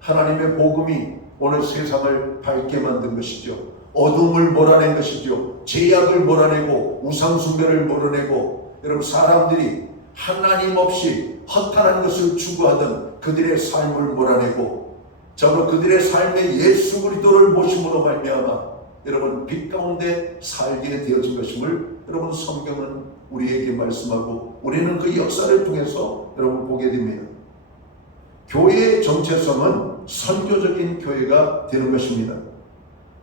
하나님의 복음이 오늘 세상을 밝게 만든 것이죠. 어둠을 몰아낸 것이죠. 죄악을 몰아내고 우상숭배를 몰아내고 여러분 사람들이 하나님 없이 허탄한 것을 추구하던 그들의 삶을 몰아내고 정말 그들의 삶에 예수 그리스도를 모심으로 말미암아 여러분 빛 가운데 살게 되어진 것임을 여러분 성경은 우리에게 말씀하고 우리는 그 역사를 통해서 여러분 보게 됩니다. 교회의 정체성은 선교적인 교회가 되는 것입니다.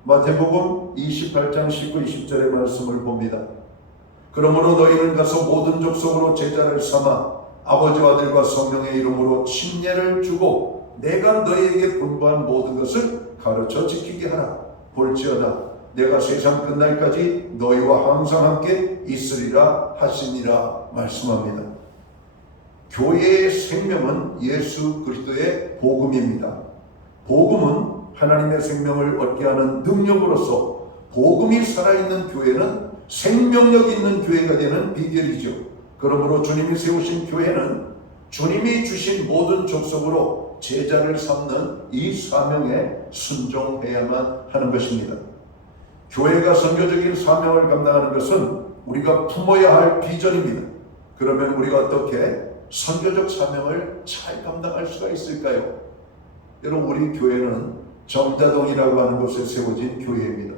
마태복음 28장 19, 20절의 말씀을 봅니다. 그러므로 너희는 가서 모든 족속으로 제자를 삼아 아버지와 아들과 성령의 이름으로 침례를 주고 내가 너희에게 분부한 모든 것을 가르쳐 지키게 하라. 볼지어다 내가 세상 끝날까지 너희와 항상 함께 있으리라 하시니라 말씀합니다. 교회의 생명은 예수 그리스도의 복음입니다. 복음은 하나님의 생명을 얻게 하는 능력으로서 복음이 살아있는 교회는 생명력 있는 교회가 되는 비결이죠. 그러므로 주님이 세우신 교회는 주님이 주신 모든 족속으로 제자를 삼는 이 사명에 순종해야만 하는 것입니다. 교회가 선교적인 사명을 감당하는 것은 우리가 품어야 할 비전입니다. 그러면 우리가 어떻게 선교적 사명을 잘 감당할 수가 있을까요? 여러분 우리 교회는 정자동이라고 하는 곳에 세워진 교회입니다.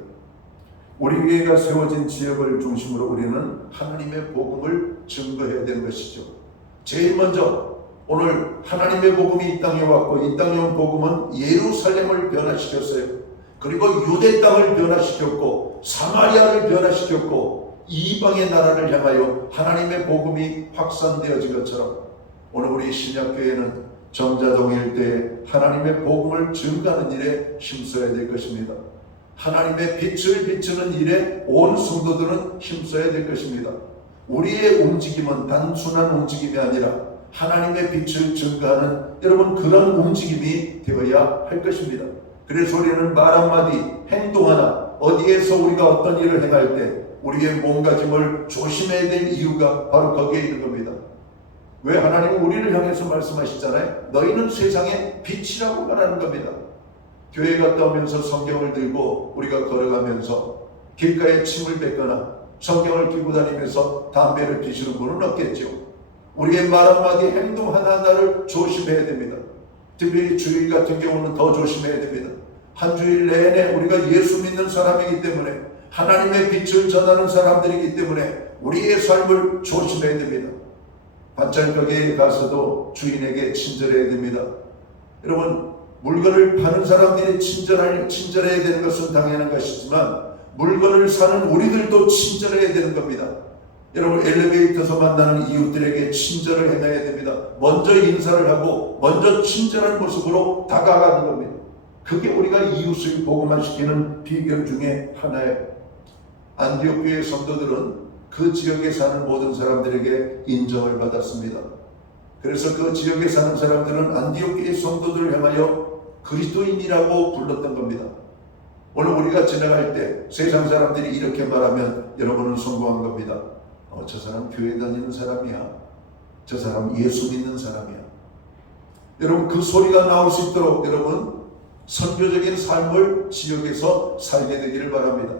우리 교회가 세워진 지역을 중심으로 우리는 하나님의 복음을 증거해야 되는 것이죠. 제일 먼저 오늘 하나님의 복음이 이 땅에 왔고 이 땅에 온 복음은 예루살렘을 변화시켰어요. 그리고 유대 땅을 변화시켰고 사마리아를 변화시켰고 이방의 나라를 향하여 하나님의 복음이 확산되어진 것처럼 오늘 우리 신약교회는 정자동 일대에 하나님의 복음을 증거하는 일에 힘써야 될 것입니다. 하나님의 빛을 비추는 일에 온 성도들은 힘써야 될 것입니다. 우리의 움직임은 단순한 움직임이 아니라 하나님의 빛을 증거하는 여러분 그런 움직임이 되어야 할 것입니다. 그래서 우리는 말 한마디 행동 하나 어디에서 우리가 어떤 일을 행할 때 우리의 몸가짐을 조심해야 될 이유가 바로 거기에 있는 겁니다. 왜 하나님은 우리를 향해서 말씀하시잖아요. 너희는 세상의 빛이라고 말하는 겁니다. 교회 갔다 오면서 성경을 들고 우리가 걸어가면서 길가에 침을 뱉거나 성경을 끼고 다니면서 담배를 피시는 분은 없겠죠. 우리의 말 한마디 행동 하나하나를 조심해야 됩니다. 특별히 주일 같은 경우는 더 조심해야 됩니다. 한 주일 내내 우리가 예수 믿는 사람이기 때문에 하나님의 빛을 전하는 사람들이기 때문에 우리의 삶을 조심해야 됩니다. 반찬가게에 가서도 주인에게 친절해야 됩니다. 여러분 물건을 파는 사람들이 친절해야 되는 것은 당연한 것이지만 물건을 사는 우리들도 친절해야 되는 겁니다. 여러분 엘리베이터에서 만나는 이웃들에게 친절을 행해야 됩니다. 먼저 인사를 하고 먼저 친절한 모습으로 다가가는 겁니다. 그게 우리가 이웃을 복음화시키는 비결 중에 하나예요. 안디옥 교회 성도들은 그 지역에 사는 모든 사람들에게 인정을 받았습니다. 그래서 그 지역에 사는 사람들은 안디옥 교회 성도들을 향하여 그리스도인이라고 불렀던 겁니다. 오늘 우리가 지나갈 때 세상 사람들이 이렇게 말하면 여러분은 성공한 겁니다. 저 사람 교회 다니는 사람이야. 저 사람 예수 믿는 사람이야. 여러분 그 소리가 나올 수 있도록 여러분 선교적인 삶을 지역에서 살게 되기를 바랍니다.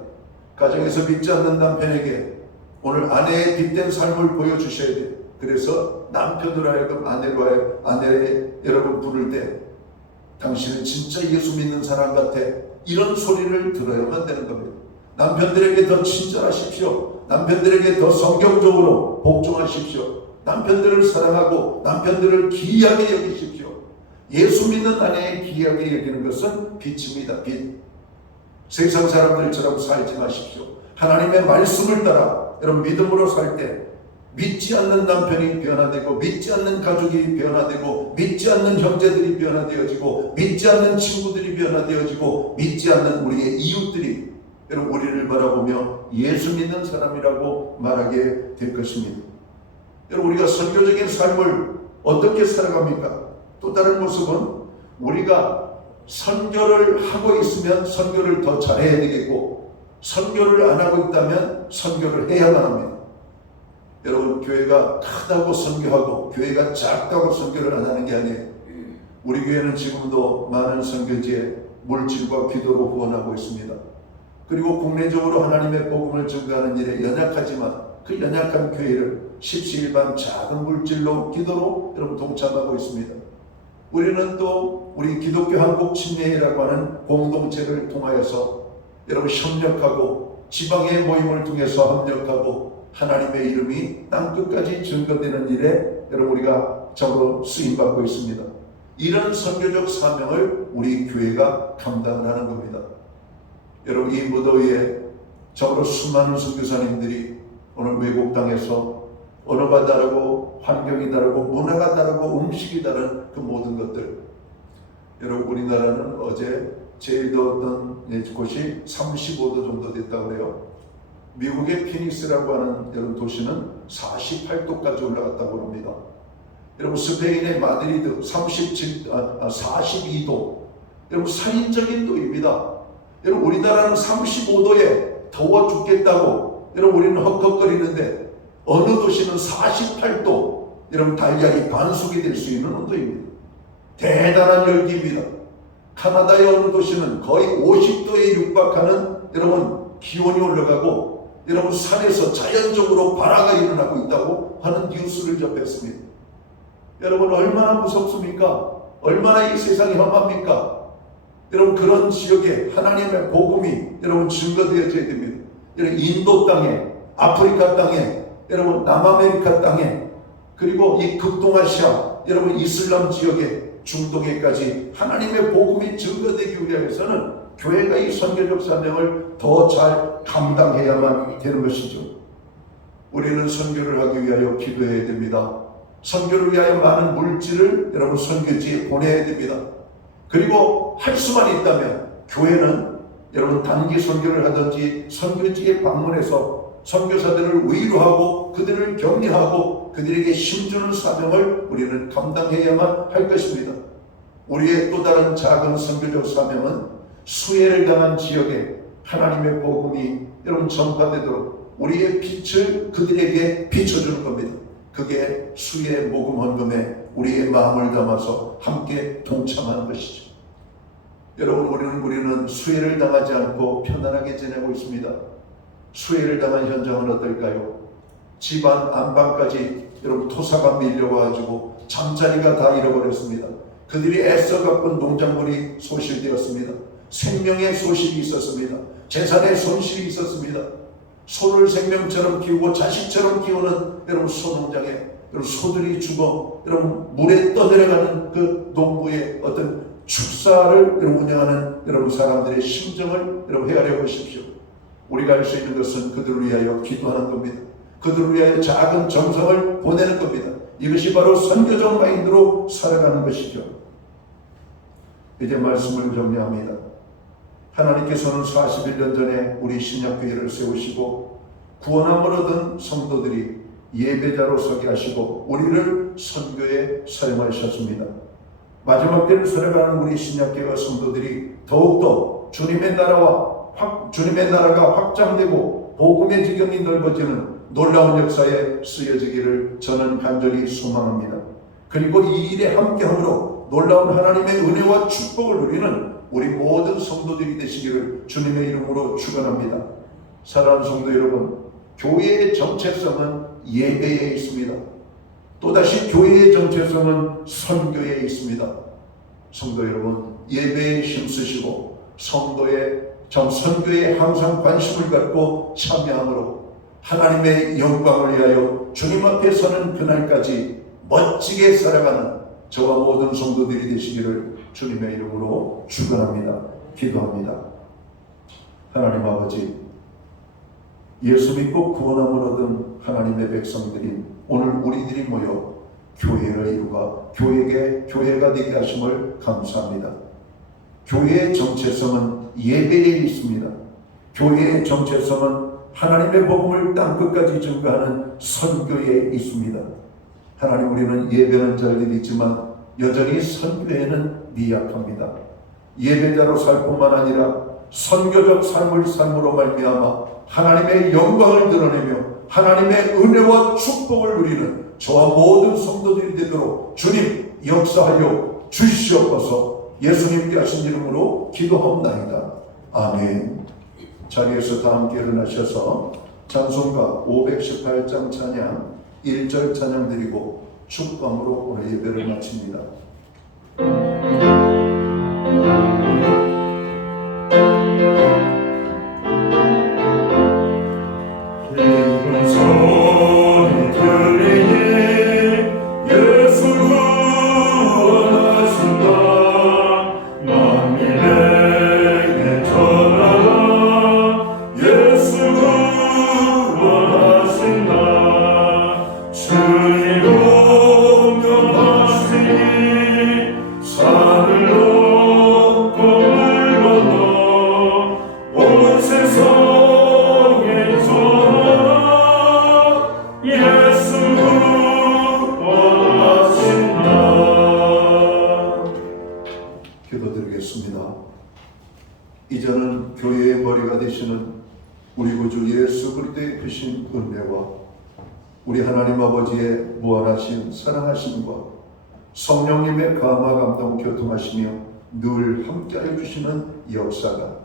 가정에서 믿지 않는 남편에게 오늘 아내의 빛된 삶을 보여주셔야 돼요. 그래서 남편으로 하여금 아내의 여러분 부를 때 당신은 진짜 예수 믿는 사람 같아, 이런 소리를 들어야만 되는 겁니다. 남편들에게 더 친절하십시오. 남편들에게 더 성경적으로 복종하십시오. 남편들을 사랑하고 남편들을 귀하게 여기십시오. 예수 믿는 아내의 귀하게 여기는 것은 빛입니다. 빛. 세상 사람들처럼 살지 마십시오. 하나님의 말씀을 따라 여러분 믿음으로 살 때 믿지 않는 남편이 변화되고, 믿지 않는 가족이 변화되고, 믿지 않는 형제들이 변화되어지고, 믿지 않는 친구들이 변화되어지고, 믿지 않는 우리의 이웃들이 여러분 우리를 바라보며 예수 믿는 사람이라고 말하게 될 것입니다. 여러분 우리가 선교적인 삶을 어떻게 살아갑니까? 또 다른 모습은 우리가 선교를 하고 있으면 선교를 더 잘해야 되겠고, 선교를 안 하고 있다면 선교를 해야만 합니다. 여러분 교회가 크다고 선교하고 교회가 작다고 선교를 안 하는 게 아니에요. 우리 교회는 지금도 많은 선교지에 물질과 기도로 후원하고 있습니다. 그리고 국내적으로 하나님의 복음을 증거하는 일에 연약하지만 그 연약한 교회를 십시일반 작은 물질로 기도로 여러분 동참하고 있습니다. 우리는 또 우리 기독교 한국 침례회라고 하는 공동체를 통하여서 여러분 협력하고 지방의 모임을 통해서 협력하고 하나님의 이름이 땅끝까지 증거되는 일에 여러분 우리가 적으로 쓰임받고 있습니다. 이런 선교적 사명을 우리 교회가 감당을 하는 겁니다. 여러분 이 무더위에 적으로 수많은 선교사님들이 오늘 외국 땅에서 언어가 다르고 환경이 다르고 문화가 다르고 음식이 다른 그 모든 것들, 여러분 우리나라는 어제 제일 더웠던 곳이 35도 정도 됐다고 그래요. 미국의 피닉스라고 하는 여러분 도시는 48도까지 올라갔다고 합니다. 여러분 스페인의 마드리드 42도. 여러분 살인적인 도입니다. 여러분 우리나라는 35도에 더워 죽겠다고 여러분 우리는 헉헉거리는데 어느 도시는 48도, 여러분 달걀이 반숙이 될 수 있는 온도입니다. 대단한 열기입니다. 카나다의 어느 도시는 거의 50도에 육박하는 여러분 기온이 올라가고 여러분 산에서 자연적으로 발화가 일어나고 있다고 하는 뉴스를 접했습니다. 여러분 얼마나 무섭습니까? 얼마나 이 세상이 험합니까? 여러분 그런 지역에 하나님의 복음이 여러분 증거되어져야 됩니다. 여러분 인도 땅에, 아프리카 땅에, 여러분 남아메리카 땅에, 그리고 이 극동아시아 여러분 이슬람 지역에, 중동에까지 하나님의 복음이 증거되기 위해서는 교회가 이 선교적 사명을 더 잘 감당해야만 되는 것이죠. 우리는 선교를 하기 위하여 기도해야 됩니다. 선교를 위하여 많은 물질을 여러분 선교지에 보내야 됩니다. 그리고 할 수만 있다면 교회는 여러분 단기 선교를 하든지 선교지에 방문해서 선교사들을 위로하고 그들을 격려하고 그들에게 힘주는 사명을 우리는 감당해야만 할 것입니다. 우리의 또 다른 작은 선교적 사명은 수혜를 당한 지역에 하나님의 복음이 여러분 전파되도록 우리의 빛을 그들에게 비춰주는 겁니다. 그게 수혜 복음 헌금에 우리의 마음을 담아서 함께 동참하는 것이죠. 여러분 우리는 수혜를 당하지 않고 편안하게 지내고 있습니다. 수혜를 당한 현장은 어떨까요? 집안 안방까지 여러분 토사가 밀려와가지고 잠자리가 다 잃어버렸습니다. 그들이 애써 가꾼 농작물이 소실되었습니다. 생명의 소실이 있었습니다. 재산의 손실이 있었습니다. 소를 생명처럼 키우고 자식처럼 키우는 여러분 소농장에 여러분 소들이 죽어 여러분 물에 떠내려가는 그 농부의 어떤 축사를 여러분 운영하는 여러분 사람들의 심정을 여러분 헤아려 보십시오. 우리가 할 수 있는 것은 그들을 위하여 기도하는 겁니다. 그들을 위하여 작은 정성을 보내는 겁니다. 이것이 바로 선교적 마인드로 살아가는 것이죠. 이제 말씀을 정리합니다. 하나님께서는 41년 전에 우리 신약교회를 세우시고 구원함을 얻은 성도들이 예배자로 서게 하시고 우리를 선교에 사용하셨습니다. 마지막 때를 살아가는 우리 신약교회 성도들이 더욱더 주님의 나라가 확장되고 복음의 지경이 넓어지는 놀라운 역사에 쓰여지기를 저는 간절히 소망합니다. 그리고 이 일에 함께함으로 놀라운 하나님의 은혜와 축복을 누리는 우리 모든 성도들이 되시기를 주님의 이름으로 축원합니다. 사랑하는 성도 여러분, 교회의 정체성은 예배에 있습니다. 또다시 교회의 정체성은 선교에 있습니다. 성도 여러분, 예배에 힘쓰시고 선교에 항상 관심을 갖고 참여함으로 하나님의 영광을 위하여 주님 앞에 서는 그날까지 멋지게 살아가는 저와 모든 성도들이 되시기를 주님의 이름으로 축원합니다. 기도합니다. 하나님 아버지, 예수 믿고 구원함을 얻은 하나님의 백성들인 오늘 우리들이 모여 교회를 이루가 교회가 되게 하심을 감사합니다. 교회의 정체성은 예배에 있습니다. 교회의 정체성은 하나님의 복음을 땅끝까지 증거하는 선교에 있습니다. 하나님, 우리는 예배는 잘 있지만 여전히 선교에는 미약합니다. 예배자로 살 뿐만 아니라 선교적 삶을 삶으로 말미암아 하나님의 영광을 드러내며 하나님의 은혜와 축복을 누리는 저와 모든 성도들이 되도록 주님 역사하여 주시옵소서. 예수님께 하신 이름으로 기도하옵나이다. 아멘. 자리에서 다 함께 일어나셔서 찬송가 518장 찬양 1절 찬양 드리고 축감으로 오늘 예배를 마칩니다. 기쁜 소리 들리니 예수 구원하신다. 만민에게 전하라. 예수 구원하신다. 주님 운명하시니 산을 넘고 물 건너 온 세상에 전하라. 예수 구원하신다. 기도드리겠습니다. 이제는 교회의 머리가 되시는 우리 구주 예수 그리스도의 크신 은혜와 우리 하나님 아버지의 무한하신 사랑하심과 성령님의 감화 감동 교통하시며 늘 함께하여 주시는 역사가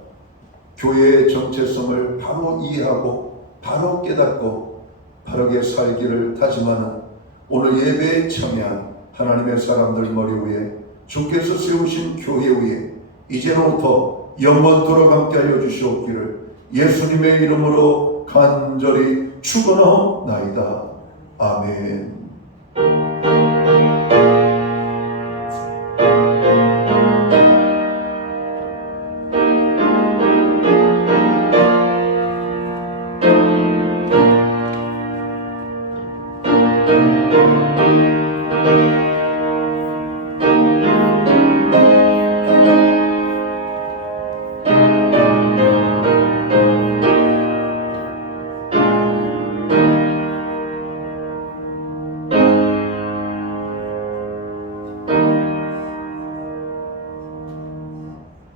교회의 정체성을 바로 이해하고 바로 깨닫고 바르게 살기를 다짐하는 오늘 예배에 참여한 하나님의 사람들 머리 위에 주께서 세우신 교회 위에 이제로부터 영원토록 함께하여 주시옵기를 예수님의 이름으로 간절히 축원하옵나이다. 아멘.